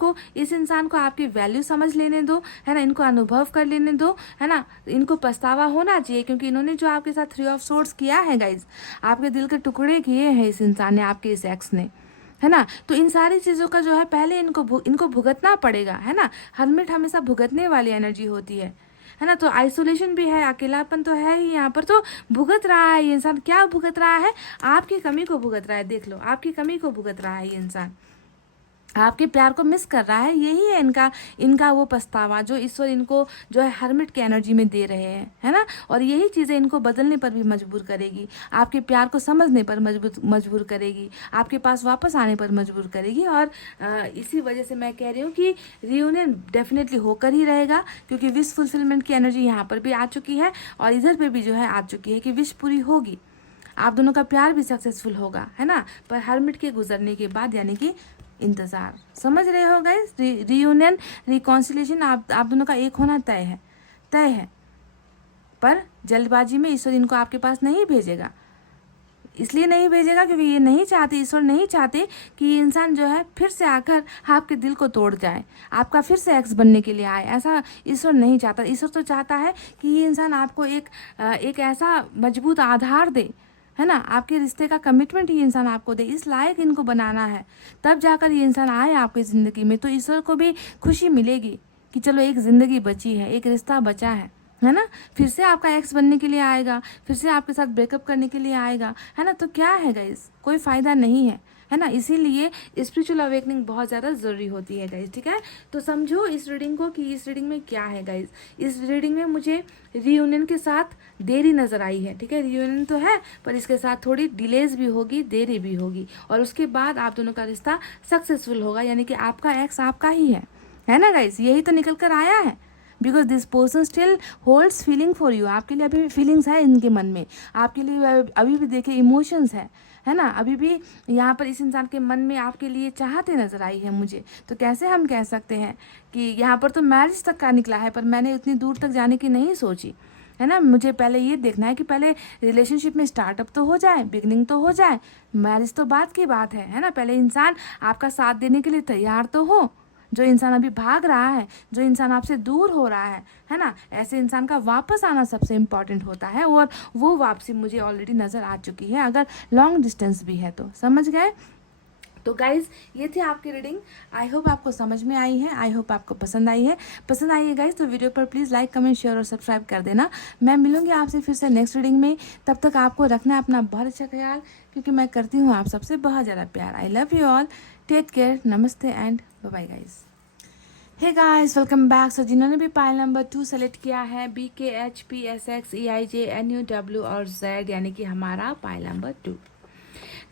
को आपकी वैल्यू समझ लेने दो, है ना। इनको अनुभव कर लेने दो, है ना। इनको पछतावा होना चाहिए, क्योंकि इन्होंने जो आपके साथ 3 ऑफ सोर्ड्स किया है गाइज, आपके दिल के टुकड़े किए हैं इस इंसान ने, आपके इस एक्स ने, है ना। तो इन सारी चीज़ों का जो है पहले इनको भुगतना पड़ेगा, है ना। हर्मिट हमेशा भुगतने वाली एनर्जी होती है ना। तो आइसोलेशन भी है, अकेलापन तो है ही यहाँ पर। तो भुगत रहा है ये इंसान, क्या भुगत रहा है? आपकी कमी को भुगत रहा है। देख लो, आपकी कमी को भुगत रहा है ये इंसान, आपके प्यार को मिस कर रहा है। यही है इनका वो पछतावा जो ईश्वर इनको जो है हर्मिट की एनर्जी में दे रहे हैं, है ना। और यही चीज़ें इनको बदलने पर भी मजबूर करेगी, आपके प्यार को समझने पर मजबूर करेगी, आपके पास वापस आने पर मजबूर करेगी। और इसी वजह से मैं कह रही हूँ कि रियूनियन डेफिनेटली होकर ही रहेगा, क्योंकि विश फुलफिलमेंट की एनर्जी यहाँ पर भी आ चुकी है और इधर पर भी जो है आ चुकी है कि विश पूरी होगी, आप दोनों का प्यार भी सक्सेसफुल होगा, है ना। पर हर्मिट के गुजरने के बाद, यानी कि इंतज़ार, समझ रहे हो गाइस। रियूनियन, रिकॉन्सिलेशन, आप दोनों का एक होना तय है। पर जल्दबाजी में ईश्वर इनको आपके पास नहीं भेजेगा। इसलिए नहीं भेजेगा क्योंकि ये नहीं चाहते, ईश्वर नहीं चाहते कि ये इंसान जो है फिर से आकर आपके दिल को तोड़ जाए, आपका फिर से एक्स बनने के लिए आए। ऐसा ईश्वर नहीं चाहता। ईश्वर तो चाहता है कि ये इंसान आपको एक ऐसा मजबूत आधार दे, है ना। आपके रिश्ते का कमिटमेंट ये इंसान आपको दे, इस लायक इनको बनाना है, तब जाकर ये इंसान आए आपकी ज़िंदगी में। तो ईश्वर को भी खुशी मिलेगी कि चलो एक ज़िंदगी बची है, एक रिश्ता बचा है ना। फिर से आपका एक्स बनने के लिए आएगा, फिर से आपके साथ ब्रेकअप करने के लिए आएगा, है ना। तो क्या है गाइस, कोई फ़ायदा नहीं है ना। इसीलिए स्पिरिचुअल अवेकनिंग बहुत ज़्यादा ज़रूरी होती है गाइस, ठीक है। तो समझो इस रीडिंग को कि इस रीडिंग में क्या है गाइस। इस रीडिंग में मुझे रियूनियन के साथ देरी नज़र आई है, ठीक है। रियूनियन तो है, पर इसके साथ थोड़ी डिलेज भी होगी, देरी भी होगी, और उसके बाद आप दोनों का रिश्ता सक्सेसफुल होगा, यानी कि आपका एक्स आपका ही है ना गाइस। यही तो निकल कर आया है, because this person still holds feeling for you. आपके लिए अभी भी फीलिंग्स है इनके मन में, आपके लिए अभी भी देखिए इमोशंस है ना। अभी भी यहाँ पर इस इंसान के मन में आपके लिए चाहते नजर आई है मुझे। तो कैसे हम कह सकते हैं कि यहाँ पर तो मैरिज तक का निकला है, पर मैंने उतनी दूर तक जाने की नहीं सोची, है ना। मुझे पहले ये देखना है कि पहले रिलेशनशिप में स्टार्टअप तो हो जाए, बिगनिंग तो हो जाए, मैरिज तो बात की बात है ना। पहले इंसान आपका साथ देने के लिए तैयार तो हो। जो इंसान अभी भाग रहा है, जो इंसान आपसे दूर हो रहा है ना, ऐसे इंसान का वापस आना सबसे इम्पॉर्टेंट होता है, और वो वापसी मुझे ऑलरेडी नज़र आ चुकी है, अगर लॉन्ग डिस्टेंस भी है तो। समझ गए? तो गाइज़ ये थी आपकी रीडिंग। आई होप आपको समझ में आई है, आई होप आपको पसंद आई है। पसंद आई है गाइज़ तो वीडियो पर प्लीज़ लाइक, कमेंट, शेयर और सब्सक्राइब कर देना। मैं मिलूंगी आपसे फिर से नेक्स्ट रीडिंग में। तब तक आपको रखना है अपना बहुत अच्छा ख्याल, क्योंकि मैं करती हूँ आप सबसे बहुत ज़्यादा प्यार। I love you all, take care, नमस्ते and bye bye guys. Hey guys, welcome back. So जिन्होंने भी पाइल नंबर 2 सेलेक्ट किया है, BKHPSXEIJNUW और Z, यानी कि हमारा पाइल नंबर 2।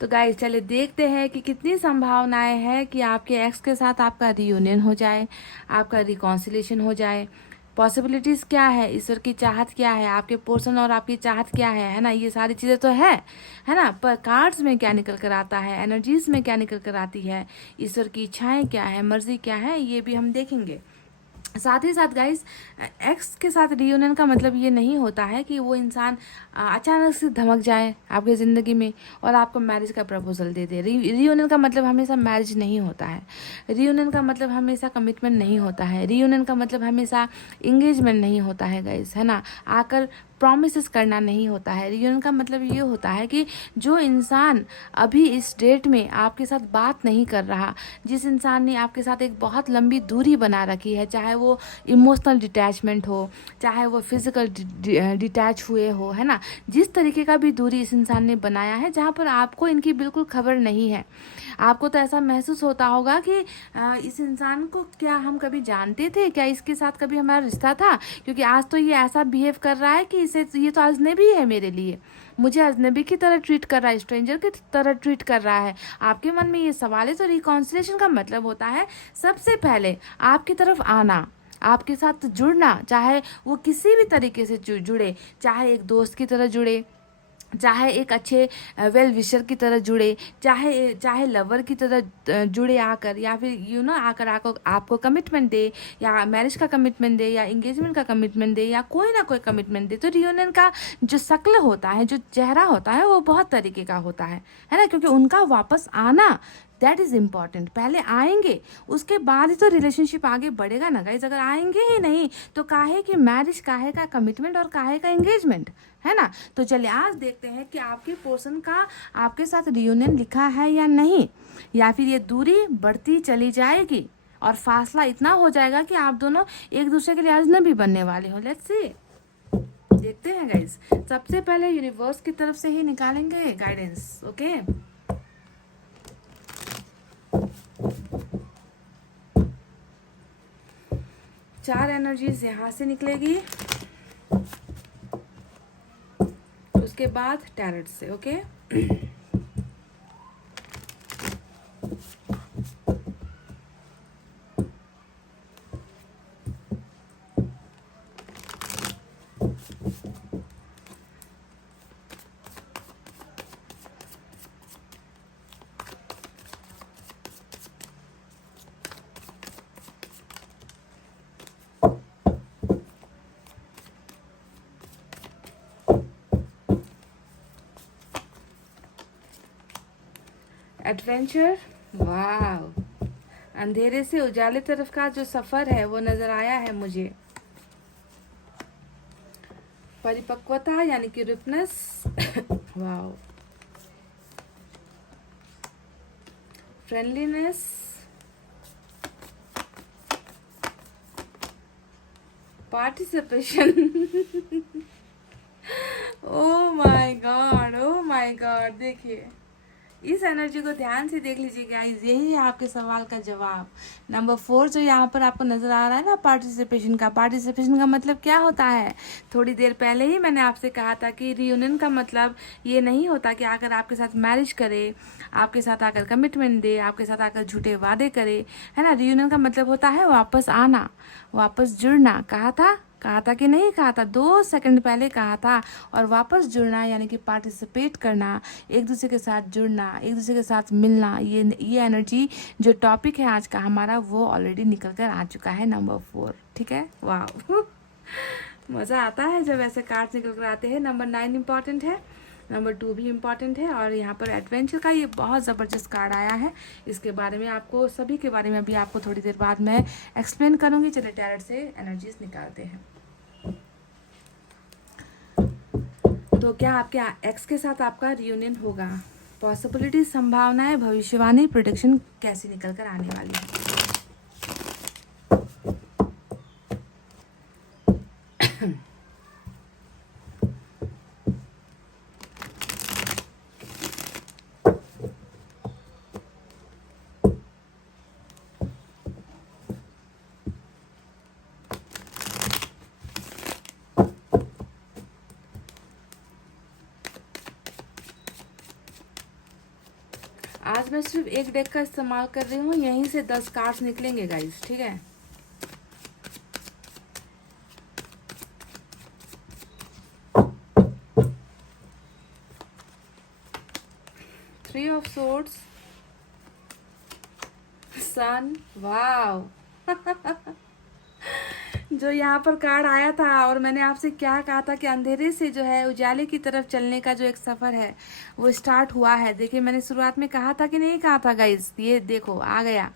तो गाइस चलिए देखते हैं कि कितनी संभावनाएं हैं कि आपके एक्स के साथ आपका रियूनियन हो जाए, आपका रिकॉन्सिलेशन हो जाए। पॉसिबिलिटीज़ क्या है, ईश्वर की चाहत क्या है, आपके पोर्शन और आपकी चाहत क्या है ना। ये सारी चीज़ें तो है ना। पर कार्ड्स में क्या निकल कर आता है, एनर्जीज में क्या निकल कर आती है, ईश्वर की इच्छाएं क्या है, मर्जी क्या है, ये भी हम देखेंगे। साथ ही साथ गाइस, एक्स के साथ रियूनियन का मतलब ये नहीं होता है कि वो इंसान अचानक से धमक जाए आपकी ज़िंदगी में और आपको मैरिज का प्रपोजल दे दे। रियूनियन का मतलब हमेशा मैरिज नहीं होता है। रियूनियन का मतलब हमेशा कमिटमेंट नहीं होता है। रियूनियन का मतलब हमेशा इंगेजमेंट नहीं होता है गाइस, है ना। आकर प्रॉमिसेस करना नहीं होता है। रियूनियन का मतलब ये होता है कि जो इंसान अभी इस डेट में आपके साथ बात नहीं कर रहा, जिस इंसान ने आपके साथ एक बहुत लंबी दूरी बना रखी है, चाहे वो इमोशनल डिटैचमेंट हो, चाहे वो फिजिकल डिटैच हुए हो, है ना, जिस तरीके का भी दूरी इस इंसान ने बनाया है, जहाँ पर आपको इनकी बिल्कुल खबर नहीं है। आपको तो ऐसा महसूस होता होगा कि इस इंसान को क्या हम कभी जानते थे, क्या इसके साथ कभी हमारा रिश्ता था, क्योंकि आज तो ये ऐसा बिहेव कर रहा है कि इसे ये तो अजनबी है मेरे लिए, मुझे अजनबी की तरह ट्रीट कर रहा है, स्ट्रेंजर की तरह ट्रीट कर रहा है। आपके मन में ये सवाल है। तो रिकॉन्सिलेशन का मतलब होता है सबसे पहले आपकी तरफ आना, आपके साथ जुड़ना, चाहे वो किसी भी तरीके से जुड़े, चाहे एक दोस्त की तरह जुड़े, चाहे एक अच्छे वेल विशर की तरह जुड़े, चाहे लवर की तरह जुड़े आकर, या फिर आकर आपको कमिटमेंट दे, या मैरिज का कमिटमेंट दे, या इंगेजमेंट का कमिटमेंट दे, या कोई ना कोई कमिटमेंट दे। तो रियूनियन का जो शक्ल होता है, जो चेहरा होता है, वो बहुत तरीके का होता है ना, क्योंकि उनका वापस आना दैट इज़ इम्पॉर्टेंट। पहले आएंगे, उसके बाद ही तो रिलेशनशिप आगे बढ़ेगा ना गाइज। अगर आएंगे ही नहीं तो काहे की मैरिज, काहे का कमिटमेंट और काहे का एंगेजमेंट, है ना। तो चलिए आज देखते हैं कि आपके पर्सन का आपके साथ रियूनियन लिखा है या नहीं, या फिर ये दूरी बढ़ती चली जाएगी और फासला इतना हो जाएगा कि आप दोनों एक दूसरे के लिए अजनबी बनने वाले हो। लेट्स सी, देखते हैं गाइज। सबसे पहले यूनिवर्स की तरफ से ही निकालेंगे गाइडेंस। ओके, चार एनर्जीज यहाँ से निकलेगी, उसके बाद टैरेट से। ओके, एडवेंचर, वाह। अंधेरे से उजाले तरफ का जो सफर है वो नजर आया है मुझे। परिपक्वता यानी कि रिपनेस, वाह। Friendliness, participation, oh my God, oh my God. देखिए इस एनर्जी को ध्यान से देख लीजिए गाइस, यही है आपके सवाल का जवाब। नंबर 4 जो यहाँ पर आपको नजर आ रहा है ना, पार्टिसिपेशन का मतलब क्या होता है। थोड़ी देर पहले ही मैंने आपसे कहा था कि रियूनियन का मतलब ये नहीं होता कि आकर आपके साथ मैरिज करे, आपके साथ आकर कमिटमेंट दे, आपके साथ आकर झूठे वादे करे, है ना। रियूनियन का मतलब होता है वापस आना, वापस जुड़ना। कहा था कि नहीं कहा था, 2 सेकंड पहले कहा था। और वापस जुड़ना यानी कि पार्टिसिपेट करना, एक दूसरे के साथ जुड़ना, एक दूसरे के साथ मिलना। ये एनर्जी जो टॉपिक है आज का हमारा, वो ऑलरेडी निकल कर आ चुका है नंबर 4। ठीक है, वाह। मज़ा आता है जब ऐसे कार्ड्स निकल कर आते हैं। नंबर 9 इम्पॉर्टेंट है, नंबर 2 भी इम्पॉर्टेंट है, और यहाँ पर एडवेंचर का ये बहुत ज़बरदस्त कार्ड आया है। इसके बारे में आपको, सभी के बारे में अभी आपको थोड़ी देर बाद मैं एक्सप्लेन करूँगी। चलिए टैरेट से एनर्जीज निकालते हैं। तो क्या आपके एक्स के साथ आपका रियूनियन होगा? पॉसिबिलिटी, संभावनाएं, भविष्यवाणी, प्रोडिक्शन कैसी निकल कर आने वाली है? आज मैं सिर्फ एक डेक का इस्तेमाल कर रही हूँ, यहीं से 10 कार्ड्स निकलेंगे गाइस, ठीक है। थ्री ऑफ सोर्ड्स, सन, वाव जो यहाँ पर कार्ड आया था, और मैंने आपसे क्या कहा था कि अंधेरे से जो है उजाले की तरफ चलने का जो एक सफ़र है वो स्टार्ट हुआ है। देखिए मैंने शुरुआत में कहा था कि नहीं कहा था गाइस, ये देखो आ गया।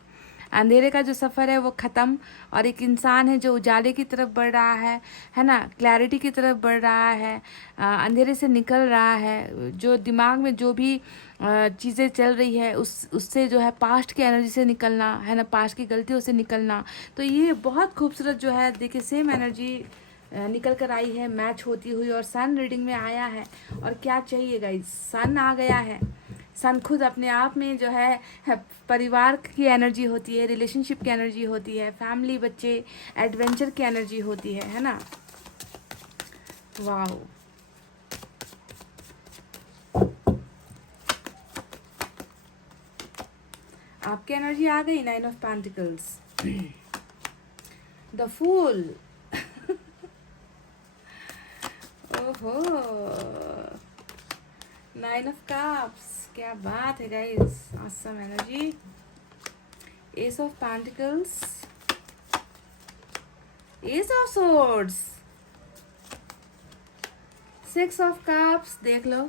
अंधेरे का जो सफ़र है वो ख़त्म, और एक इंसान है जो उजाले की तरफ बढ़ रहा है ना, क्लैरिटी की तरफ बढ़ रहा है, अंधेरे से निकल रहा है। जो दिमाग में जो भी चीज़ें चल रही है उससे जो है पास्ट की एनर्जी से निकलना है ना, पास्ट की गलतियों से निकलना। तो ये बहुत खूबसूरत जो है, देखिए सेम एनर्जी निकल कर आई है, मैच होती हुई, और सन रीडिंग में आया है। और क्या चाहिए गाइस, सन आ गया है। सन खुद अपने आप में जो है परिवार की एनर्जी होती है, रिलेशनशिप की एनर्जी होती है, फैमिली, बच्चे, एडवेंचर की एनर्जी होती है ना। वाओ, आपकी एनर्जी आ गई। 9 ऑफ पेंटिकल्स, द फूल ओहो, 9 ऑफ कप्स, क्या बात है guys, awesome energy. S of pentacles, S of swords, 6 of cups. देख लो,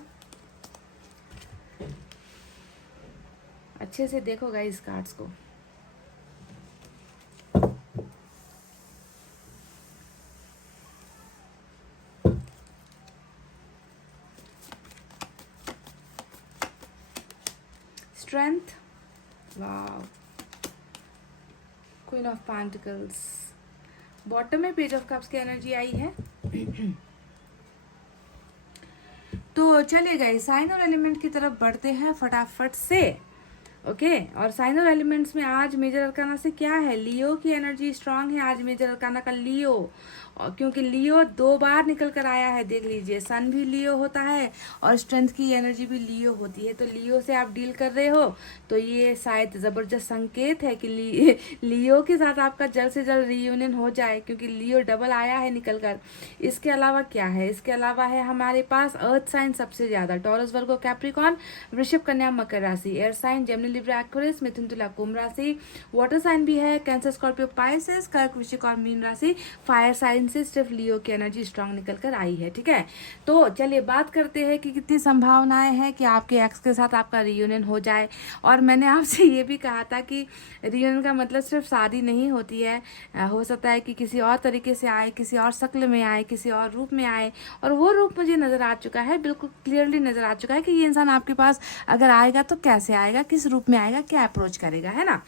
अच्छे से देखो गाइस कार्ड्स को। Strength, wow, queen of pentacles. Bottom में पेज ऑफ कप्स की एनर्जी आई है। तो चलिए गाइस, साइन और एलिमेंट की तरफ बढ़ते हैं फटाफट से। ओके, और साइन और एलिमेंट्स में आज मेजर अरकाना से क्या है, लियो की एनर्जी स्ट्रांग है आज मेजर अरकाना का, लियो। और क्योंकि लियो 2 बार निकल कर आया है, देख लीजिए, सन भी लियो होता है और स्ट्रेंथ की एनर्जी भी लियो होती है। तो लियो से आप डील कर रहे हो, तो ये शायद ज़बरदस्त संकेत है कि लियो के साथ आपका जल्द से जल्द रीयूनियन हो जाए, क्योंकि लियो डबल आया है निकल कर। इसके अलावा क्या है, इसके अलावा है हमारे पास अर्थ साइन सबसे ज़्यादा, टॉरस, वर्गो, कैप्रिकॉर्न, वृषभ, कन्या, मकर राशि। Air sign Gemini, Libra, Aquarius, मिथुन, तुला, कुंभ राशि। वाटर साइन भी है, कैंसर, स्कॉर्पियो, पाइसेस, कर्क, वृश्चिक और मीन राशि। फायर साइन से सिर्फ लियो की एनर्जी स्ट्रांग निकल कर आई है, ठीक है। तो चलिए बात करते हैं कि कितनी संभावनाएं हैं कि आपके एक्स के साथ आपका रियूनियन हो जाए। और मैंने आपसे ये भी कहा था कि रियूनियन का मतलब सिर्फ शादी नहीं होती है, हो सकता है कि किसी और तरीके से आए, किसी और शक्ल में आए, किसी और रूप में आए। और वो रूप मुझे नज़र आ चुका है, बिल्कुल क्लियरली नज़र आ चुका है कि ये इंसान आपके पास अगर आएगा तो कैसे आएगा, किस रूप में आएगा, क्या अप्रोच करेगा, है ना।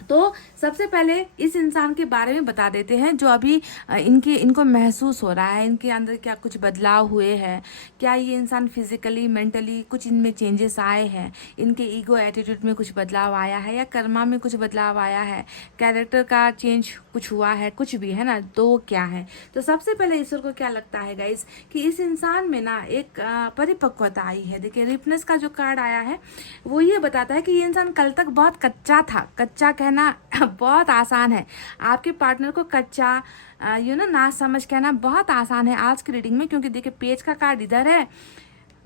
तो सबसे पहले इस इंसान के बारे में बता देते हैं जो अभी इनको महसूस हो रहा है, इनके अंदर क्या कुछ बदलाव हुए हैं, क्या ये इंसान फिजिकली, मेंटली कुछ इनमें चेंजेस आए हैं, इनके ईगो, एटीट्यूड में कुछ बदलाव आया है, या कर्मा में कुछ बदलाव आया है, कैरेक्टर का चेंज कुछ हुआ है, कुछ भी, है ना। तो क्या है, तो सबसे पहले ईश्वर को क्या लगता है गाइस कि इस इंसान में ना एक परिपक्वता आई है। देखिए रिपनेस का जो कार्ड आया है वो ये बताता है कि ये इंसान कल तक बहुत कच्चा था। कच्चा कहना बहुत आसान है, आपके पार्टनर को कच्चा ना समझ कहना बहुत आसान है आज की रीडिंग में, क्योंकि देखिए पेज का कार्ड इधर है,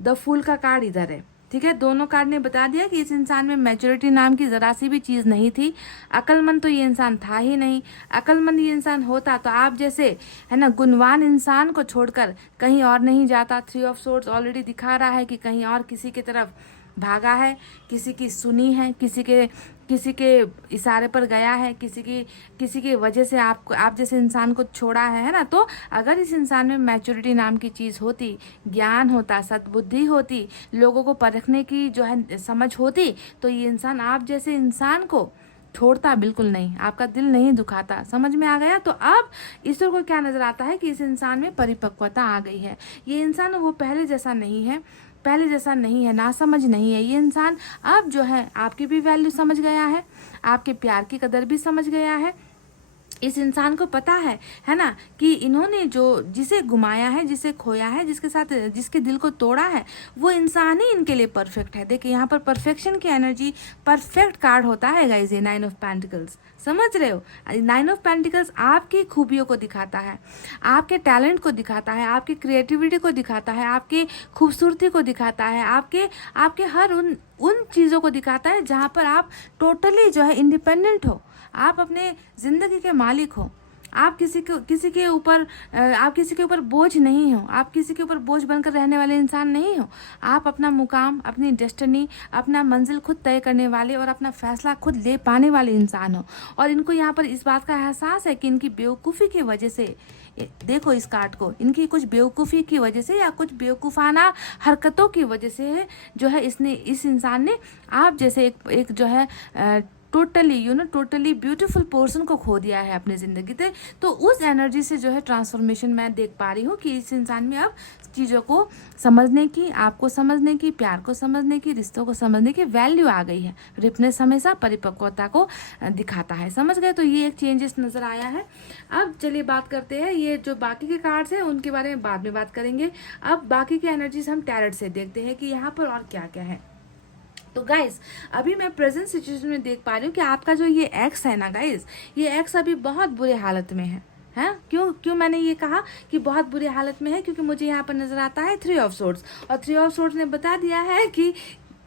द फूल का कार्ड इधर है, ठीक है, दोनों कार्ड ने बता दिया कि इस इंसान में मैच्योरिटी नाम की ज़रा सी भी चीज़ नहीं थी। अक्लमंद तो ये इंसान था ही नहीं। अक्लमंद ये इंसान होता तो आप जैसे है ना गुणवान इंसान को छोड़कर कहीं और नहीं जाता। 3 ऑफ सोर्ड्स ऑलरेडी दिखा रहा है कि कहीं और किसी की तरफ भागा है, किसी की सुनी है, किसी के इशारे पर गया है, किसी की वजह से आप जैसे इंसान को छोड़ा है ना। तो अगर इस इंसान में मैच्योरिटी नाम की चीज़ होती, ज्ञान होता, सद्बुद्धि होती, लोगों को परखने की जो है समझ होती, तो ये इंसान आप जैसे इंसान को छोड़ता बिल्कुल नहीं, आपका दिल नहीं दुखाता। समझ में आ गया। तो अब ईश्वर को क्या नजर आता है कि इस इंसान में परिपक्वता आ गई है। ये इंसान वो पहले जैसा नहीं है, ना समझ नहीं है। ये इंसान अब जो है आपकी भी वैल्यू समझ गया है, आपके प्यार की कदर भी समझ गया है। इस इंसान को पता है ना, कि इन्होंने जिसे घुमाया है, जिसे खोया है, जिसके साथ जिसके दिल को तोड़ा है, वो इंसान ही इनके लिए परफेक्ट है। देखिए यहाँ पर परफेक्शन की एनर्जी, परफेक्ट कार्ड होता है गाइस ये 9 ऑफ पेंटिकल्स। समझ रहे हो, 9 ऑफ पेंटिकल्स आपकी खूबियों को दिखाता है, आपके टैलेंट को दिखाता है, आपकी क्रिएटिविटी को दिखाता है, आपकी खूबसूरती को दिखाता है, आपके हर उन चीज़ों को दिखाता है जहाँ पर आप टोटली जो है इंडिपेंडेंट हो, आप अपने ज़िंदगी के मालिक हो। आप किसी के ऊपर बोझ नहीं हो, आप किसी के ऊपर बोझ बनकर रहने वाले इंसान नहीं हो। आप अपना मुकाम, अपनी डेस्टिनी, अपना मंजिल खुद तय करने वाले और अपना फैसला खुद ले पाने वाले इंसान हो। और इनको यहाँ पर इस बात का एहसास है कि इनकी बेवकूफ़ी की वजह से, देखो इस कार्ड को, इनकी कुछ बेवकूफ़ी की वजह से या कुछ बेवकूफ़ाना हरकतों की वजह से जो है इस इंसान ने आप जैसे एक जो है टोटली ब्यूटीफुल पर्सन को खो दिया है अपनी ज़िंदगी से। तो उस एनर्जी से जो है ट्रांसफॉर्मेशन मैं देख पा रही हूँ कि इस इंसान में अब चीज़ों को समझने की, आपको समझने की, प्यार को समझने की, रिश्तों को समझने की वैल्यू आ गई है। रिपनेस हमेशा परिपक्वता को दिखाता है। समझ गए। तो ये एक चेंजेस नज़र आया है। अब चलिए बात करते हैं, ये जो बाकी के कार्ड्स हैं उनके बारे में बाद में बात करेंगे। अब बाकी के एनर्जीज हम टैरट से देखते हैं कि यहाँ पर और क्या क्या है। तो गाइस अभी मैं प्रेजेंट सिचुएशन में देख पा रही हूँ कि आपका जो ये एक्स है ना गाइस, ये एक्स अभी बहुत बुरे हालत में है। क्यों मैंने ये कहा कि बहुत बुरी हालत में है, क्योंकि मुझे यहाँ पर नजर आता है 3 ऑफ सोर्ड्स, और 3 ऑफ सोर्ड्स ने बता दिया है कि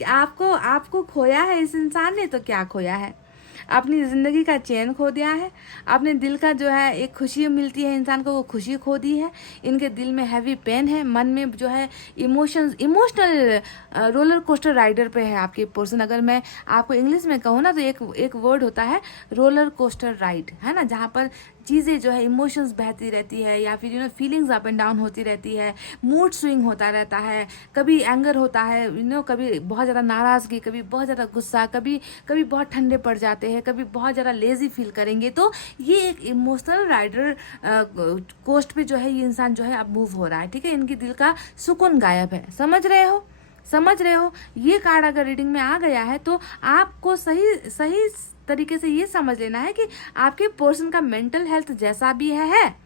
आपको खोया है इस इंसान ने। तो क्या खोया है? अपनी ज़िंदगी का चैन खो दिया है, अपने दिल का जो है एक खुशी मिलती है इंसान को, वो खुशी खो दी है। इनके दिल में हैवी पेन है, मन में जो है इमोशनल रोलर कोस्टर राइडर पे है आपकी पर्सन। अगर मैं आपको इंग्लिश में कहूँ ना तो एक वर्ड होता है रोलर कोस्टर राइड, है ना, जहाँ पर चीज़ें जो है इमोशंस बहती रहती है, या फिर फीलिंग्स अप एंड डाउन होती रहती है, मूड स्विंग होता रहता है, कभी एंगर होता है, कभी बहुत ज़्यादा नाराज़गी, कभी बहुत ज़्यादा गुस्सा, कभी बहुत ठंडे पड़ जाते हैं, कभी बहुत ज़्यादा लेजी फील करेंगे। तो ये एक इमोशनल राइडर कोस्ट पे जो है ये इंसान जो है अब मूव हो रहा है। ठीक है, इनकी दिल का सुकून गायब है। समझ रहे हो। ये कार्ड अगर रीडिंग में आ गया है तो आपको सही तरीके से ये समझ लेना है कि आपके पर्सन का मेंटल हेल्थ जैसा भी है,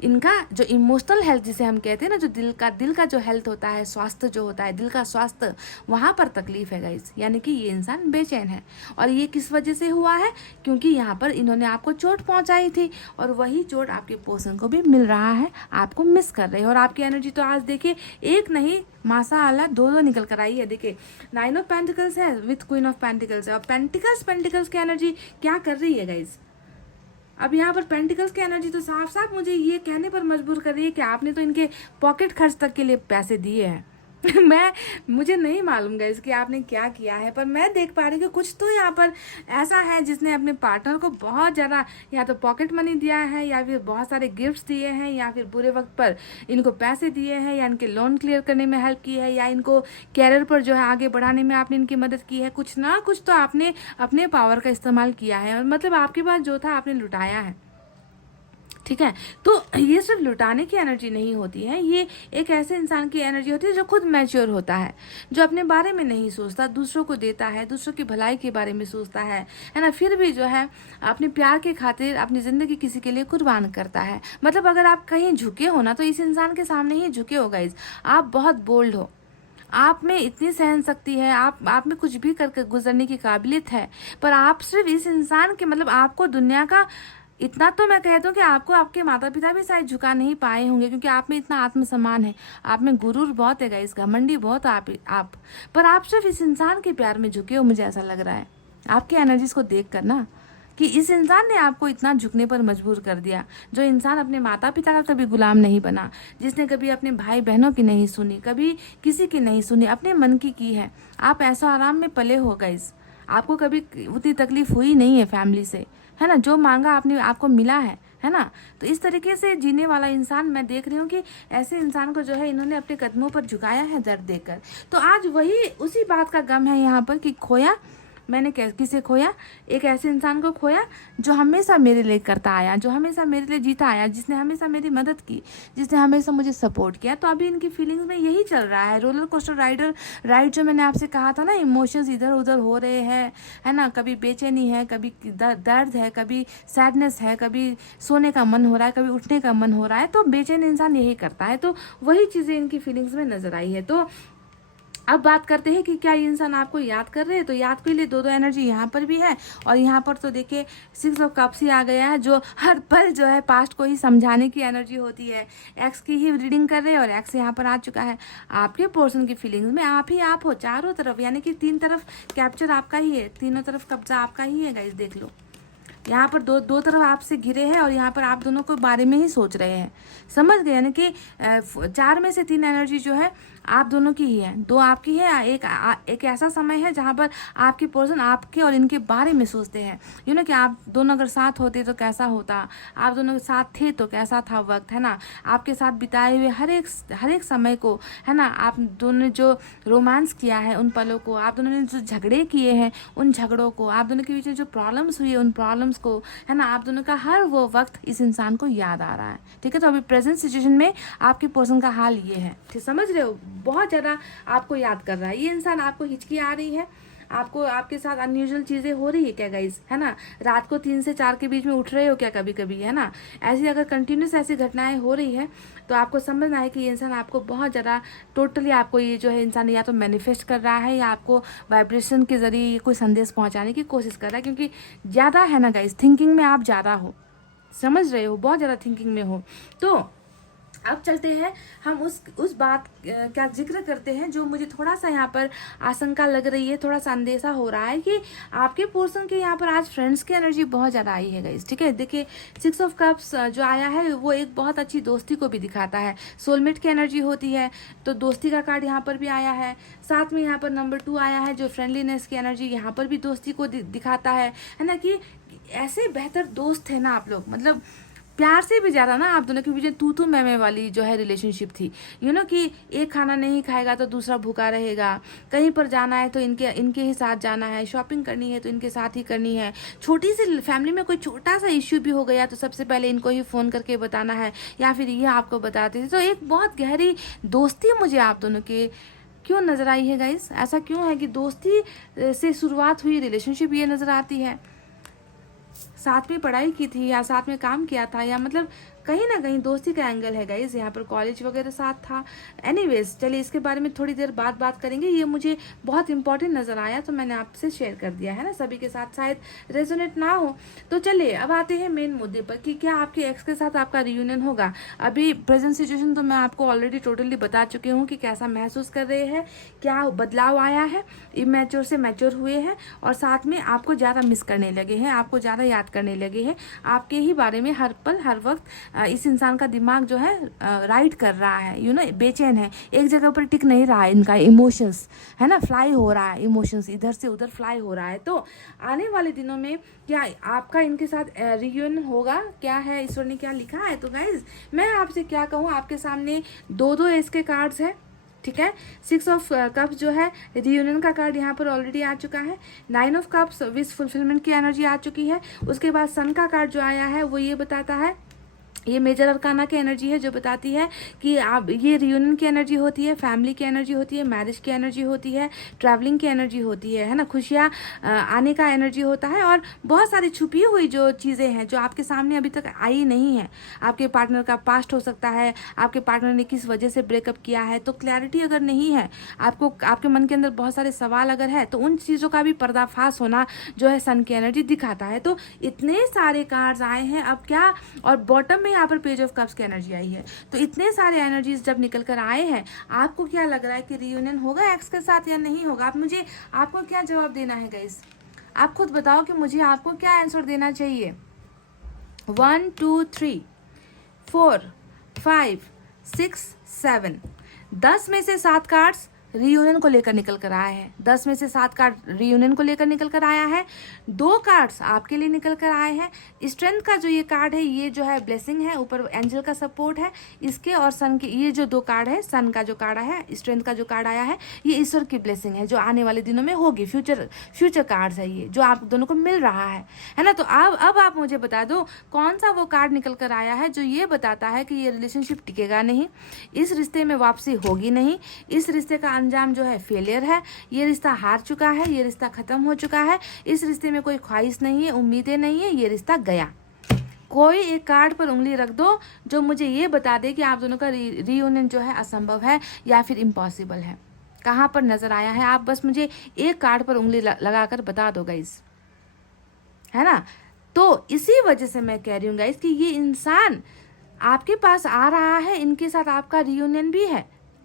इनका जो इमोशनल हेल्थ जिसे हम कहते हैं ना, जो दिल का जो हेल्थ होता है, स्वास्थ्य जो होता है, दिल का स्वास्थ्य, वहाँ पर तकलीफ है गाइस। यानी कि ये इंसान बेचैन है। और ये किस वजह से हुआ है? क्योंकि यहाँ पर इन्होंने आपको चोट पहुँचाई थी, और वही चोट आपके पर्सन को भी मिल रहा है, आपको मिस कर रही है। और आपकी एनर्जी तो आज देखिए एक नहीं माशाअल्लाह दो निकल कर आई है। देखिए 9 ऑफ पेंटिकल्स है विथ क्वीन ऑफ पेंटिकल्स है, और पेंटिकल्स की एनर्जी क्या कर रही है गाइस? अब यहाँ पर पेंटिकल्स की एनर्जी तो साफ साफ मुझे ये कहने पर मजबूर कर रही है कि आपने तो इनके पॉकेट खर्च तक के लिए पैसे दिए हैं। मुझे नहीं मालूम गाइस कि आपने क्या किया है, पर मैं देख पा रही हूँ कि कुछ तो यहाँ पर ऐसा है जिसने अपने पार्टनर को बहुत ज़्यादा या तो पॉकेट मनी दिया है, या फिर बहुत सारे गिफ्ट्स दिए हैं, या फिर बुरे वक्त पर इनको पैसे दिए हैं, या इनके लोन क्लियर करने में हेल्प की है, या इनको कैरियर पर जो है आगे बढ़ाने में आपने इनकी मदद की है। कुछ ना कुछ तो आपने अपने पावर का इस्तेमाल किया है, और मतलब आपके पास जो था आपने लुटाया है। ठीक है, तो ये सिर्फ लुटाने की एनर्जी नहीं होती है, ये एक ऐसे इंसान की एनर्जी होती है जो खुद मैच्योर होता है, जो अपने बारे में नहीं सोचता, दूसरों को देता है, दूसरों की भलाई के बारे में सोचता है ना, फिर भी जो है अपने प्यार के खातिर अपनी ज़िंदगी किसी के लिए कुर्बान करता है। मतलब अगर आप कहीं झुके हो ना तो इस इंसान के सामने ही झुके हो गाइज। आप बहुत बोल्ड हो, आप में इतनी सहन शक्ति है, आप में कुछ भी करके गुजरने की काबिलियत है, पर आप सिर्फ इस इंसान के, मतलब आपको दुनिया का इतना तो मैं कह दूं कि आपको आपके माता पिता भी शायद झुका नहीं पाए होंगे, क्योंकि आप में इतना आत्मसम्मान है, आप में गुरूर बहुत है गाइस, घमंडी बहुत आप पर आप सिर्फ इस इंसान के प्यार में झुके हो। मुझे ऐसा लग रहा है आपकी एनर्जीज को देख कर ना, कि इस इंसान ने आपको इतना झुकने पर मजबूर कर दिया। जो इंसान अपने माता पिता का कभी गुलाम नहीं बना, जिसने कभी अपने भाई बहनों की नहीं सुनी, कभी किसी की नहीं सुनी, अपने मन की है। आप ऐसा आराम में पले हो गाइस, आपको कभी उतनी तकलीफ हुई नहीं है फैमिली से, है ना। जो मांगा आपने आपको मिला है ना। तो इस तरीके से जीने वाला इंसान मैं देख रही हूँ कि ऐसे इंसान को जो है इन्होंने अपने कदमों पर झुकाया है दर्द देकर। तो आज वही उसी बात का गम है यहाँ पर कि खोया मैंने किसे खोया, एक ऐसे इंसान को खोया जो हमेशा मेरे लिए करता आया, जो हमेशा मेरे लिए जीता आया, जिसने हमेशा मेरी मदद की, जिसने हमेशा मुझे सपोर्ट किया। तो अभी इनकी फीलिंग्स में यही चल रहा है, रोलर कोस्टर राइड जो मैंने आपसे कहा था ना, इमोशंस इधर उधर हो रहे हैं, है ना। कभी बेचैनी है, कभी दर्द है, कभी सैडनेस है, कभी सोने का मन हो रहा है, कभी उठने का मन हो रहा है। तो बेचैन इंसान यही करता है। तो वही चीज़ें इनकी फीलिंग्स में नजर आई है। तो अब बात करते हैं कि क्या ये इंसान आपको याद कर रहे हैं। तो याद के लिए दो एनर्जी यहाँ पर भी है, और यहाँ पर तो देखिए 6 ऑफ कप्स ही आ गया है, जो हर पल जो है पास्ट को ही समझाने की एनर्जी होती है। एक्स की ही रीडिंग कर रहे हैं और एक्स यहाँ पर आ चुका है। आपके पोर्शन की फीलिंग्स में आप ही आप हो चारों तरफ, यानी कि 3 तरफ कैप्चर आपका ही है, तीनों तरफ कब्जा आपका ही है गाइस। देख लो यहाँ पर दो तरफ आपसे घिरे हैं, और यहाँ पर आप दोनों को बारे में ही सोच रहे हैं, समझ गए। यानी कि 4 में से 3 एनर्जी जो है आप दोनों की ही है, 2 आपकी है। एक ऐसा समय है जहाँ पर आपकी पर्सन आपके और इनके बारे में सोचते हैं। कि आप दोनों अगर साथ होते तो कैसा होता, आप दोनों के साथ थे तो कैसा था वक्त, है ना। आपके साथ बिताए हुए हर एक समय को, है ना, आप दोनों ने जो रोमांस किया है उन पलों को, आप दोनों ने जो झगड़े किए हैं उन झगड़ों को, आप दोनों के बीच में जो प्रॉब्लम्स हुई है उन प्रॉब्लम्स को, है ना, आप दोनों का हर वो वक्त इस इंसान को याद आ रहा है। ठीक है। तो अभी प्रेजेंट सिचुएशन में आपके पर्सन का हाल ये है, ठीक, समझ रहे हो, बहुत ज़्यादा आपको याद कर रहा है ये इंसान। आपको हिचकी आ रही है, आपको आपके साथ अनयूजुअल चीज़ें हो रही है क्या गाइस, है ना। रात को 3 से 4 के बीच में उठ रहे हो क्या कभी कभी, है ना। ऐसी अगर कंटिन्यूस ऐसी घटनाएं हो रही है तो आपको समझना है कि ये इंसान आपको बहुत ज़्यादा टोटली आपको ये जो है इंसान या तो मैनिफेस्ट कर रहा है, या आपको वाइब्रेशन के ज़रिए कोई संदेश पहुँचाने की कोशिश कर रहा है। क्योंकि ज़्यादा है ना गाइस, थिंकिंग में आप ज़्यादा हो, समझ रहे हो, बहुत ज़्यादा थिंकिंग में हो। तो अब चलते हैं हम उस बात का जिक्र करते हैं जो मुझे थोड़ा सा यहाँ पर आशंका लग रही है, थोड़ा सा अंदेशा हो रहा है कि आपके पर्सन के यहाँ पर आज फ्रेंड्स की एनर्जी बहुत ज़्यादा आई है गाइस। ठीक है। देखिए 6 ऑफ कप्स जो आया है वो एक बहुत अच्छी दोस्ती को भी दिखाता है, सोलमेट की एनर्जी होती है। तो दोस्ती का कार्ड यहाँ पर भी आया है, साथ में यहाँ पर नंबर 2 आया है जो फ्रेंडलीनेस की एनर्जी यहाँ पर भी दोस्ती को दिखाता है ना। कि ऐसे बेहतर दोस्त है ना आप लोग, मतलब प्यार से भी ज़्यादा ना आप दोनों के बीच तू मैं वाली जो है रिलेशनशिप थी। कि एक खाना नहीं खाएगा तो दूसरा भूखा रहेगा, कहीं पर जाना है तो इनके ही साथ जाना है, शॉपिंग करनी है तो इनके साथ ही करनी है, छोटी सी फैमिली में कोई छोटा सा इश्यू भी हो गया तो सबसे पहले इनको ही फ़ोन करके बताना है, या फिर ये आपको बताते थे। तो एक बहुत गहरी दोस्ती मुझे आप दोनों के क्यों नज़र आई है गाइस। ऐसा क्यों है कि दोस्ती से शुरुआत हुई रिलेशनशिप ये नज़र आती है। साथ में पढ़ाई की थी या साथ में काम किया था, या मतलब कहीं ना कहीं दोस्ती का एंगल है गाइज। यहाँ पर कॉलेज वगैरह साथ था। एनीवेज चलिए इसके बारे में थोड़ी देर बाद बात करेंगे, ये मुझे बहुत इंपॉर्टेंट नज़र आया तो मैंने आपसे शेयर कर दिया है ना, सभी के साथ शायद रेजोनेट ना हो। तो चलिए अब आते हैं मेन मुद्दे पर कि क्या आपके एक्स के साथ आपका रियूनियन होगा। अभी प्रेजेंट सिचुएशन तो मैं आपको ऑलरेडी टोटली बता चुकी हूँ कि कैसा महसूस कर रहे हैं, क्या बदलाव आया है, इमेच्योर से मैच्योर हुए हैं, और साथ में आपको ज़्यादा मिस करने लगे हैं, आपको ज़्यादा याद करने लगे हैं, आपके ही बारे में हर पल हर वक्त इस इंसान का दिमाग जो है राइड कर रहा है, बेचैन है, एक जगह पर टिक नहीं रहा है। इनका इमोशंस है ना फ्लाई हो रहा है, इमोशंस इधर से उधर फ्लाई हो रहा है। तो आने वाले दिनों में क्या आपका इनके साथ रियूनियन होगा, क्या है ईश्वर ने क्या लिखा है। तो गाइज मैं आपसे क्या कहूँ, आपके सामने 2 एस के कार्ड्स है। ठीक है। 6 ऑफ कप्स जो है रियूनियन का कार्ड यहाँ पर ऑलरेडी आ चुका है। 9 ऑफ कप्स विश फुलफिलमेंट की एनर्जी आ चुकी है। उसके बाद सन का कार्ड जो आया है वो ये बताता है ये मेजर अरकाना की एनर्जी है जो बताती है कि आप, ये रियूनियन की एनर्जी होती है, फैमिली की एनर्जी होती है, मैरिज की एनर्जी होती है, ट्रैवलिंग की एनर्जी होती है ना, खुशियाँ आने का एनर्जी होता है, और बहुत सारी छुपी हुई जो चीज़ें हैं जो आपके सामने अभी तक आई नहीं है। आपके पार्टनर का पास्ट हो सकता है, आपके पार्टनर ने किस वजह से ब्रेकअप किया है, तो क्लैरिटी अगर नहीं है, आपको आपके मन के अंदर बहुत सारे सवाल अगर है, तो उन चीज़ों का भी पर्दाफाश होना जो है सन की एनर्जी दिखाता है। तो इतने सारे कार्ड्स आए हैं, अब क्या, और बॉटम में यहाँ पर पेज ऑफ कप्स की एनर्जी आई है। तो इतने सारे एनर्जीज जब निकल कर आए हैं, आपको क्या लग रहा है कि रियूनियन होगा एक्स के साथ या नहीं होगा? आपको क्या जवाब देना है गाइस? आप खुद बताओ कि मुझे आपको क्या आंसर देना चाहिए। 1 2 3 4 5 6 7, 10 में से 7 कार्ड्स रियूनियन को लेकर निकल कर आया है। 10 में से 7 कार्ड रियूनियन को लेकर निकल कर आया है। 2 कार्ड्स आपके लिए निकल कर आए हैं। स्ट्रेंथ का जो ये कार्ड है, ये जो है ब्लेसिंग है, ऊपर एंजल का सपोर्ट है इसके, और सन के ये जो 2 कार्ड है, सन का जो कार्ड आया है, स्ट्रेंथ का जो कार्ड आया है, ये ईश्वर की ब्लेसिंग है जो आने वाले दिनों में होगी। फ्यूचर कार्ड्स है ये जो आप दोनों को मिल रहा है ना। तो अब आप मुझे बता दो कौन सा वो कार्ड निकल कर आया है जो ये बताता है कि ये रिलेशनशिप टिकेगा नहीं, इस रिश्ते में वापसी होगी नहीं, इस रिश्ते का अंजाम जो है फेलियर है, ये रिश्ता हार चुका है, ये रिश्ता खत्म हो चुका है, इस रिश्ते में कोई ख्वाहिश नहीं है, उम्मीदें नहीं है, ये रिश्ता गया। कोई एक कार्ड पर उंगली रख दो जो मुझे ये बता दे कि आप दोनों का रियूनियन जो है असंभव है या फिर इम्पॉसिबल है। कहाँ पर नजर आया है? आप बस मुझे एक कार्ड पर उंगली लगाकर बता दो गाइस, है ना। तो इसी वजह से मैं कह रही हूँ गाइस कि ये इंसान आपके पास आ रहा है, इनके साथ आपका रियूनियन भी है,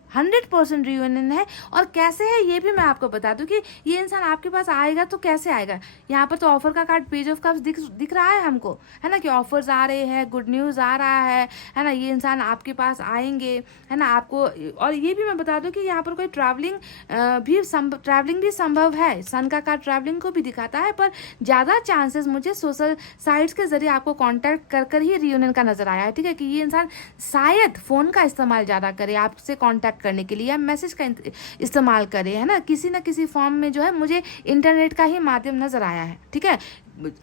100% रियूनियन है। और कैसे है ये भी मैं आपको बता दूं कि ये इंसान आपके पास आएगा तो कैसे आएगा। यहाँ पर तो ऑफर का कार्ड पेज ऑफ कप्स दिख रहा है हमको, है ना, कि ऑफर्स आ रहे हैं, गुड न्यूज़ आ रहा है ना, ये इंसान आपके पास आएंगे, है ना, आपको। और ये भी मैं बता दूं कि यहाँ पर कोई ट्रैवलिंग भी संभव है। सन का कार्ड ट्रैवलिंग को भी दिखाता है, पर ज़्यादा चांसेस मुझे सोशल साइट्स के जरिए आपको कॉन्टैक्ट कर ही रियूनियन का नजर आया है। ठीक है, कि ये इंसान शायद फ़ोन का इस्तेमाल ज़्यादा करे आपसे कॉन्टैक्ट करने के लिए, या मैसेज का इस्तेमाल करें, है ना, किसी ना किसी फॉर्म में जो है मुझे इंटरनेट का ही माध्यम नज़र आया है। ठीक है,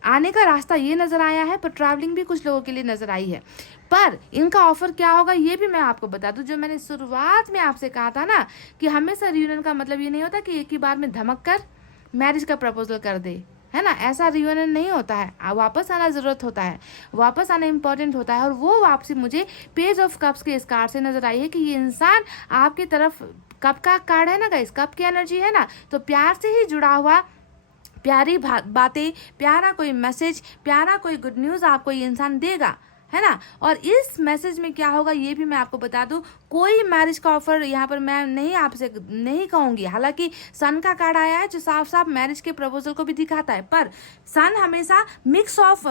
आने का रास्ता ये नज़र आया है, पर ट्रैवलिंग भी कुछ लोगों के लिए नज़र आई है। पर इनका ऑफर क्या होगा ये भी मैं आपको बता दूं, जो मैंने शुरुआत में आपसे कहा था ना कि हमेशा रियूनियन का मतलब ये नहीं होता कि एक ही बार में धमक कर मैरिज का प्रपोजल कर दे, है ना। ऐसा रियूनियन नहीं होता है, वापस आना ज़रूरत होता है, वापस आना इंपॉर्टेंट होता है। और वो वापसी मुझे पेज ऑफ कप्स के इस कार्ड से नजर आई है कि ये इंसान आपकी तरफ, कप का कार्ड है ना गाइस, कप की एनर्जी है ना, तो प्यार से ही जुड़ा हुआ, प्यारी बातें, प्यारा कोई मैसेज, प्यारा कोई गुड न्यूज़ आपको ये इंसान देगा, है ना। और इस मैसेज में क्या होगा ये भी मैं आपको बता दूं, कोई मैरिज का ऑफर यहाँ पर मैं नहीं आपसे नहीं कहूँगी। हालांकि सन का कार्ड आया है जो साफ साफ मैरिज के प्रपोजल को भी दिखाता है, पर सन हमेशा मिक्स ऑफ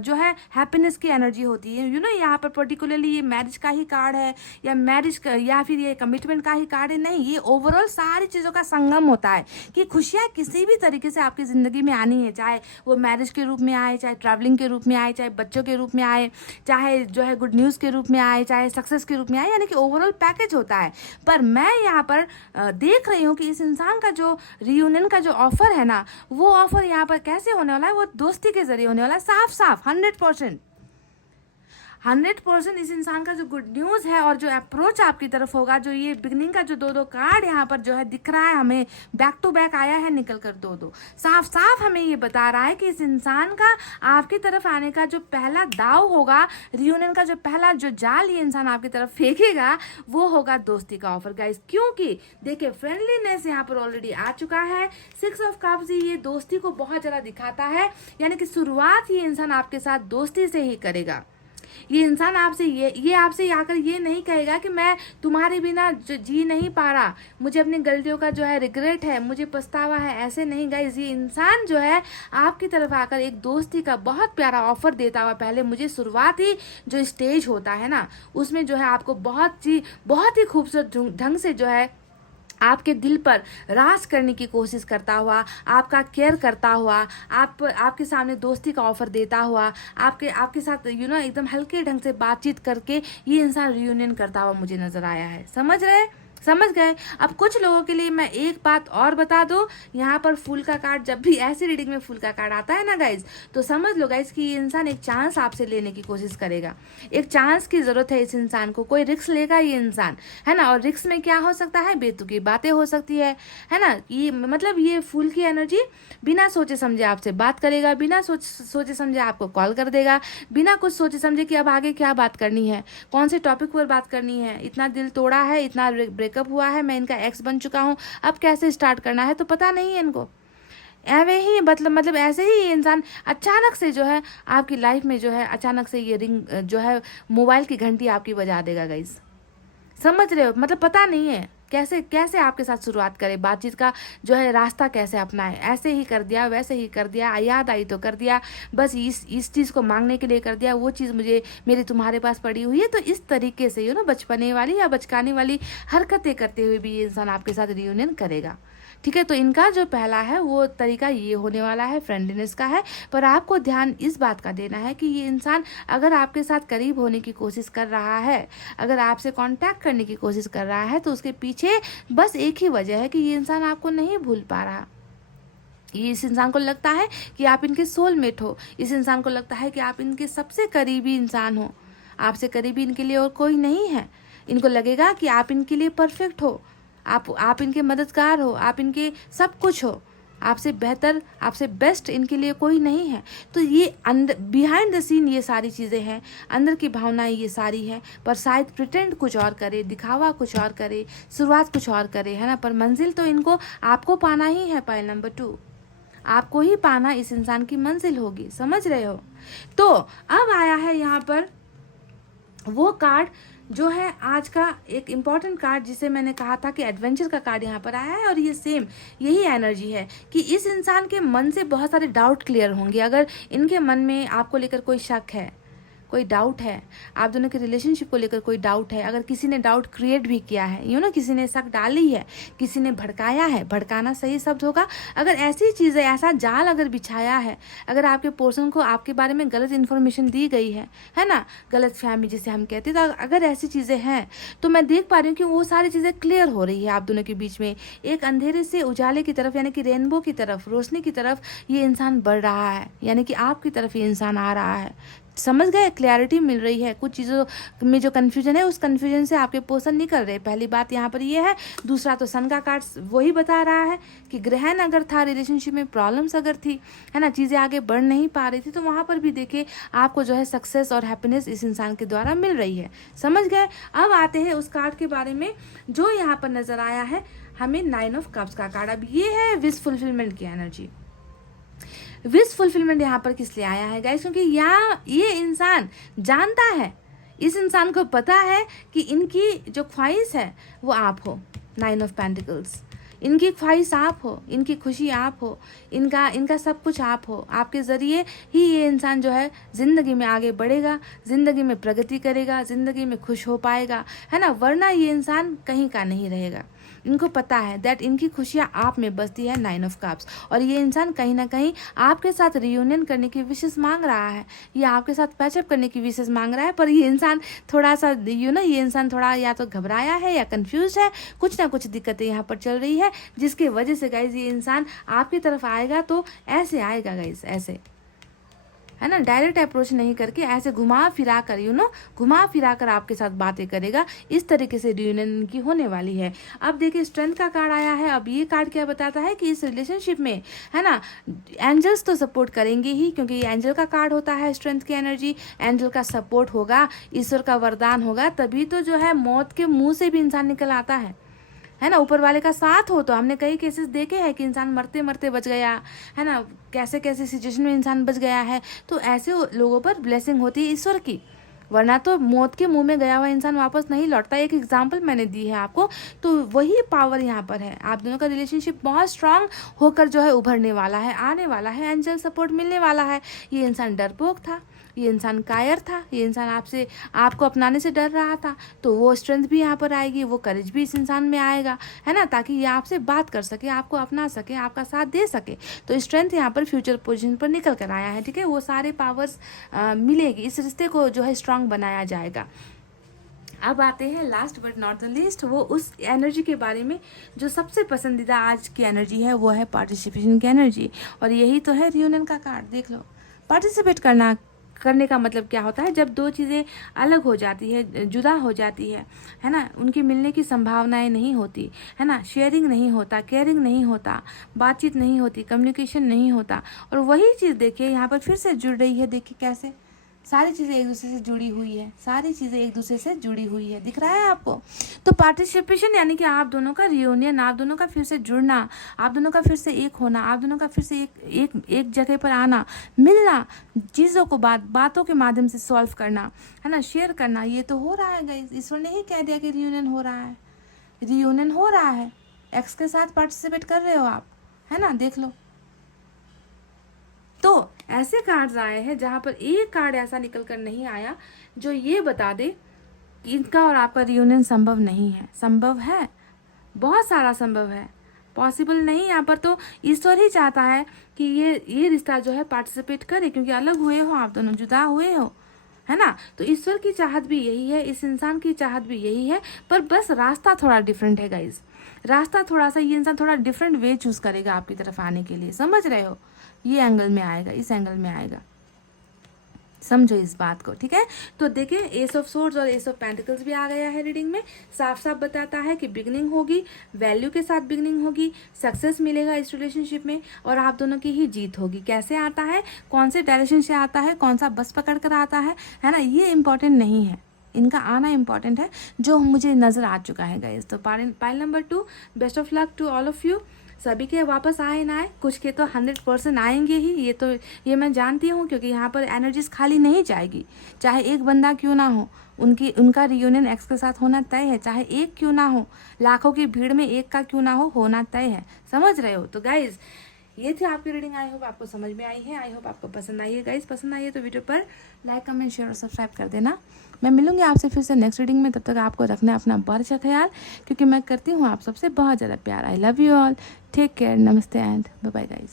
जो है हैप्पीनेस की एनर्जी होती है। यहाँ पर पर्टिकुलरली ये मैरिज का ही कार्ड है या मैरिज का या फिर ये कमिटमेंट का ही कार्ड है, नहीं, ये ओवरऑल सारी चीज़ों का संगम होता है कि खुशियाँ किसी भी तरीके से आपकी ज़िंदगी में आनी है, चाहे वो मैरिज के रूप में आए, चाहे ट्रैवलिंग के रूप में आए, चाहे बच्चों के रूप में आए, चाहे जो है गुड न्यूज़ के रूप में आए, चाहे सक्सेस के रूप में आए, यानी कि ओवरऑल पैकेज होता है। पर मैं यहाँ पर देख रही हूँ कि इस इंसान का जो रियूनियन का जो ऑफर है ना, वो ऑफर यहाँ पर कैसे होने वाला है, वो दोस्ती के जरिए होने वाला है, साफ साफ 100% इस इंसान का जो गुड न्यूज़ है और जो अप्रोच आपकी तरफ होगा, जो ये बिगनिंग का जो 2 कार्ड यहाँ पर जो है दिख रहा है, हमें बैक टू बैक आया है निकल कर 2 साफ साफ हमें ये बता रहा है कि इस इंसान का आपकी तरफ आने का जो पहला दाव होगा, रियूनियन का जो पहला जो जाल ये इंसान आपकी तरफ फेंकेगा, वो होगा दोस्ती का ऑफर गाइस। क्योंकि देखिए फ्रेंडलीनेस यहाँ पर ऑलरेडी आ चुका है। 6 ऑफ कप्स ये दोस्ती को बहुत ज़्यादा दिखाता है, यानी कि शुरुआत ये इंसान आपके साथ दोस्ती से ही करेगा। ये इंसान आपसे ये आपसे आकर ये नहीं कहेगा कि मैं तुम्हारे बिना जी नहीं पा रहा, मुझे अपनी गलतियों का जो है रिग्रेट है, मुझे पछतावा है, ऐसे नहीं गाइस। ये इंसान जो है आपकी तरफ आकर एक दोस्ती का बहुत प्यारा ऑफर देता हुआ, पहले मुझे शुरुआती जो स्टेज होता है ना, उसमें जो है आपको बहुत ही खूबसूरत ढंग से जो है आपके दिल पर राज करने की कोशिश करता हुआ, आपका केयर करता हुआ, आपके सामने दोस्ती का ऑफर देता हुआ, आपके साथ एकदम हल्के ढंग से बातचीत करके ये इंसान रियूनियन करता हुआ मुझे नजर आया है। समझ रहे? समझ गए। अब कुछ लोगों के लिए मैं एक बात और बता दूं, यहाँ पर फूल का कार्ड, जब भी ऐसी रीडिंग में फूल का कार्ड आता है ना गाइज, तो समझ लो गाइज कि ये इंसान एक चांस आपसे लेने की कोशिश करेगा। एक चांस की जरूरत है इस इंसान को, कोई रिस्क लेगा ये इंसान, है ना। और रिस्क में क्या हो सकता है, बेतुकी बातें हो सकती है ना। ये मतलब ये फूल की एनर्जी बिना सोचे समझे आपसे बात करेगा, बिना सोचे समझे आपको कॉल कर देगा, बिना कुछ सोचे समझे कि अब आगे क्या बात करनी है, कौन से टॉपिक पर बात करनी है। इतना दिल तोड़ा है, इतना ब्रेकअप हुआ है, मैं इनका एक्स बन चुका हूँ, अब कैसे स्टार्ट करना है तो पता नहीं है इनको। ऐवे ही मतलब ऐसे ही ये इंसान अचानक से जो है आपकी लाइफ में जो है अचानक से ये रिंग जो है मोबाइल की घंटी आपकी बजा देगा गाइज। समझ रहे हो, मतलब पता नहीं है कैसे कैसे आपके साथ शुरुआत करे, बातचीत का जो है रास्ता कैसे अपनाए। ऐसे ही कर दिया, वैसे ही कर दिया, याद आई तो कर दिया, बस इस चीज़ को मांगने के लिए कर दिया, वो चीज़ मुझे मेरी तुम्हारे पास पड़ी हुई है। तो इस तरीके से बचपने वाली या बचकाने वाली हरकतें करते हुए भी ये इंसान आपके साथ रियूनियन करेगा। ठीक है, तो इनका जो पहला है वो तरीका ये होने वाला है, फ्रेंडलीनेस का है। पर आपको ध्यान इस बात का देना है कि ये इंसान अगर आपके साथ करीब होने की कोशिश कर रहा है, अगर आपसे कांटेक्ट करने की कोशिश कर रहा है, तो उसके पीछे बस एक ही वजह है कि ये इंसान आपको नहीं भूल पा रहा। ये इस इंसान को लगता है कि आप इनके सोलमेट हो, इस इंसान को लगता है कि आप इनके सबसे करीबी इंसान हो, आपसे करीबी इनके लिए और कोई नहीं है। इनको लगेगा कि आप इनके लिए परफेक्ट हो, आप इनके मददगार हो, आप इनके सब कुछ हो, आपसे बेहतर, आपसे बेस्ट इनके लिए कोई नहीं है। तो ये अंदर बिहाइंड द सीन ये सारी चीज़ें हैं, अंदर की भावनाएं ये सारी हैं, पर शायद प्रिटेंड कुछ और करे, दिखावा कुछ और करे, शुरुआत कुछ और करे, है ना। पर मंजिल तो इनको आपको पाना ही है। पाइल नंबर 2, आपको ही पाना इस इंसान की मंजिल होगी, समझ रहे हो। तो अब आया है यहाँ पर वो कार्ड जो है आज का एक इम्पॉर्टेंट कार्ड, जिसे मैंने कहा था कि एडवेंचर का कार्ड यहाँ पर आया है। और ये सेम यही एनर्जी है कि इस इंसान के मन से बहुत सारे डाउट क्लियर होंगे। अगर इनके मन में आपको लेकर कोई शक है, कोई डाउट है, आप दोनों के रिलेशनशिप को लेकर कोई डाउट है, अगर किसी ने डाउट क्रिएट भी किया है, किसी ने शक डाली है, किसी ने भड़काया है, भड़काना सही शब्द होगा, अगर ऐसी चीज़ें, ऐसा जाल अगर बिछाया है, अगर आपके पर्सन को आपके बारे में गलत इन्फॉर्मेशन दी गई है ना, गलत फहमी जिसे हम कहते हैं, तो अगर ऐसी चीज़ें हैं तो मैं देख पा रही हूँ कि वो सारी चीज़ें क्लियर हो रही है आप दोनों के बीच में। एक अंधेरे से उजाले की तरफ, यानी कि रेनबो की तरफ, रोशनी की तरफ ये इंसान बढ़ रहा है, यानी कि आपकी तरफ ये इंसान आ रहा है। समझ गए, क्लैरिटी मिल रही है। कुछ चीज़ों में जो कन्फ्यूजन है, उस कन्फ्यूजन से आपके पर्सन निकल रहे। पहली बात यहाँ पर ये है। दूसरा तो सन का कार्ड वही बता रहा है कि ग्रहण अगर था, रिलेशनशिप में प्रॉब्लम्स अगर थी, है ना, चीज़ें आगे बढ़ नहीं पा रही थी, तो वहाँ पर भी देखिए आपको जो है सक्सेस और हैप्पीनेस इस इंसान के द्वारा मिल रही है। समझ गए। अब आते हैं उस कार्ड के बारे में जो यहाँ पर नजर आया है हमें, 9 ऑफ कप्स का कार्ड। अब ये है विश फुलफिलमेंट की एनर्जी। विश फुलफिलमेंट यहाँ पर किस लिए आया है गाइस, क्योंकि यहाँ ये इंसान जानता है, इस इंसान को पता है कि इनकी जो ख्वाहिश है वो आप हो। 9 ऑफ पेंटिकल्स, इनकी ख्वाहिश आप हो, इनकी खुशी आप हो, इनका सब कुछ आप हो। आपके ज़रिए ही ये इंसान जो है ज़िंदगी में आगे बढ़ेगा, ज़िंदगी में प्रगति करेगा, ज़िंदगी में खुश हो पाएगा, है ना। वरना ये इंसान कहीं का नहीं रहेगा। इनको पता है दैट इनकी खुशियाँ आप में बसती है। 9 ऑफ कप्स। और ये इंसान कहीं ना कहीं आपके साथ रियूनियन करने की विशेष मांग रहा है, ये आपके साथ पैचअप करने की विशेष मांग रहा है। पर ये इंसान थोड़ा सा ये इंसान थोड़ा या तो घबराया है या कंफ्यूज है, कुछ ना कुछ दिक्कतें यहाँ पर चल रही है, जिसकी वजह से गाइज ये इंसान आपकी तरफ आएगा तो ऐसे आएगा गाइज, ऐसे, है ना, डायरेक्ट अप्रोच नहीं करके ऐसे घुमा फिरा कर घुमा फिरा कर आपके साथ बातें करेगा। इस तरीके से रियूनियन की होने वाली है। अब देखिए स्ट्रेंथ का कार्ड आया है। अब ये कार्ड क्या बताता है कि इस रिलेशनशिप में, है ना, एंजल्स तो सपोर्ट करेंगे ही, क्योंकि ये एंजल का कार्ड होता है। स्ट्रेंथ की एनर्जी, एंजल का सपोर्ट होगा, ईश्वर का वरदान होगा, तभी तो जो है मौत के मुंह से भी इंसान निकल आता है ना। ऊपर वाले का साथ हो तो हमने कई केसेस देखे हैं कि इंसान मरते मरते बच गया, है ना, कैसे कैसे सिचुएशन में इंसान बच गया है। तो ऐसे लोगों पर ब्लेसिंग होती है ईश्वर की, वरना तो मौत के मुंह में गया हुआ इंसान वापस नहीं लौटता। एक एग्जाम्पल मैंने दी है आपको, तो वही पावर यहाँ पर है। आप दोनों का रिलेशनशिप बहुत स्ट्रांग होकर जो है उभरने वाला है, आने वाला है, एंजल सपोर्ट मिलने वाला है। ये इंसान डरपोक था, ये इंसान कायर था, ये इंसान आपको अपनाने से डर रहा था, तो वो स्ट्रेंथ भी यहाँ पर आएगी, वो करेज भी इस इंसान में आएगा, है ना, ताकि ये आपसे बात कर सके, आपको अपना सके, आपका साथ दे सके। तो स्ट्रेंथ यहाँ पर फ्यूचर पोजीशन पर निकल कर आया है। ठीक है, वो सारे पावर्स मिलेगी, इस रिश्ते को जो है स्ट्रांग बनाया जाएगा। अब आते हैं last but not the least, वो उस एनर्जी के बारे में जो सबसे पसंदीदा आज की एनर्जी है, वो है पार्टिसिपेशन की एनर्जी। और यही तो है रियूनियन का कार्ड, देख लो। पार्टिसिपेट करने का मतलब क्या होता है, जब दो चीज़ें अलग हो जाती है, जुदा हो जाती है ना, उनकी मिलने की संभावनाएं नहीं होती है ना, शेयरिंग नहीं होता, केयरिंग नहीं होता, बातचीत नहीं होती, कम्युनिकेशन नहीं होता। और वही चीज़ देखिए यहाँ पर फिर से जुड़ रही है, देखिए कैसे सारी चीज़ें एक दूसरे से जुड़ी हुई है, सारी चीज़ें एक दूसरे से जुड़ी हुई है, दिख रहा है आपको। तो पार्टिसिपेशन यानी कि आप दोनों का रियूनियन, आप दोनों का फिर से जुड़ना, आप दोनों का फिर से एक होना, आप दोनों का फिर से एक जगह पर आना, मिलना, चीज़ों को बातों के माध्यम से सॉल्व करना, है ना, शेयर करना, ये तो हो रहा है गाइस। ईश्वर ने ही कह दिया कि रियूनियन हो रहा है, रियूनियन हो रहा है। एक्स के साथ पार्टिसिपेट कर रहे हो आप, है ना, देख लो। तो ऐसे कार्ड्स आए हैं जहाँ पर एक कार्ड ऐसा निकल कर नहीं आया जो ये बता दे कि इनका और आपका रियूनियन संभव नहीं है। संभव है, बहुत सारा संभव है, पॉसिबल नहीं। यहाँ पर तो ईश्वर ही चाहता है कि ये रिश्ता जो है पार्टिसिपेट करे, क्योंकि अलग हुए हो आप दोनों, जुदा हुए हो, है ना। तो ईश्वर की चाहत भी यही है, इस इंसान की चाहत भी यही है, पर बस रास्ता थोड़ा डिफरेंट है गाइज। रास्ता थोड़ा सा, ये इंसान थोड़ा डिफरेंट वे चूज करेगा आपकी तरफ आने के लिए, समझ रहे हो। ये एंगल में आएगा, इस एंगल में आएगा, समझो इस बात को, ठीक है। तो देखिए एस ऑफ सोर्ड्स और एस ऑफ पेंटिकल्स भी आ गया है रीडिंग में, साफ साफ बताता है कि बिगनिंग होगी, वैल्यू के साथ बिगनिंग होगी, सक्सेस मिलेगा इस रिलेशनशिप में, और आप दोनों की ही जीत होगी। कैसे आता है, कौन से डायरेक्शन से आता है, कौन सा बस पकड़ कर आता है ना, ये इंपॉर्टेंट नहीं है, इनका आना इंपॉर्टेंट है, जो मुझे नज़र आ चुका है गाइज। तो pile number 2, best of luck to all of you. सभी के वापस आए ना आए, कुछ के तो 100% आएंगे ही, ये मैं जानती हूँ, क्योंकि यहाँ पर एनर्जीज खाली नहीं जाएगी। चाहे एक बंदा क्यों ना हो, उनका रियूनियन एक्स के साथ होना तय है, चाहे एक क्यों ना हो, लाखों की भीड़ में एक का क्यों ना हो, होना तय है, समझ रहे हो। तो गाइज ये थी आपकी रीडिंग, आई होप आपको समझ में आई है, आई होप आपको पसंद आई है गाइज। पसंद आई है तो वीडियो पर लाइक, कमेंट, शेयर और सब्सक्राइब कर देना। मैं मिलूंगी आपसे फिर से नेक्स्ट रीडिंग में, तब तक आपको रखना अपना बहुत अच्छा ख्याल, क्योंकि मैं करती हूँ आप सबसे बहुत ज़्यादा प्यार। I love you all, take care, नमस्ते एंड बाय बाय गाइज।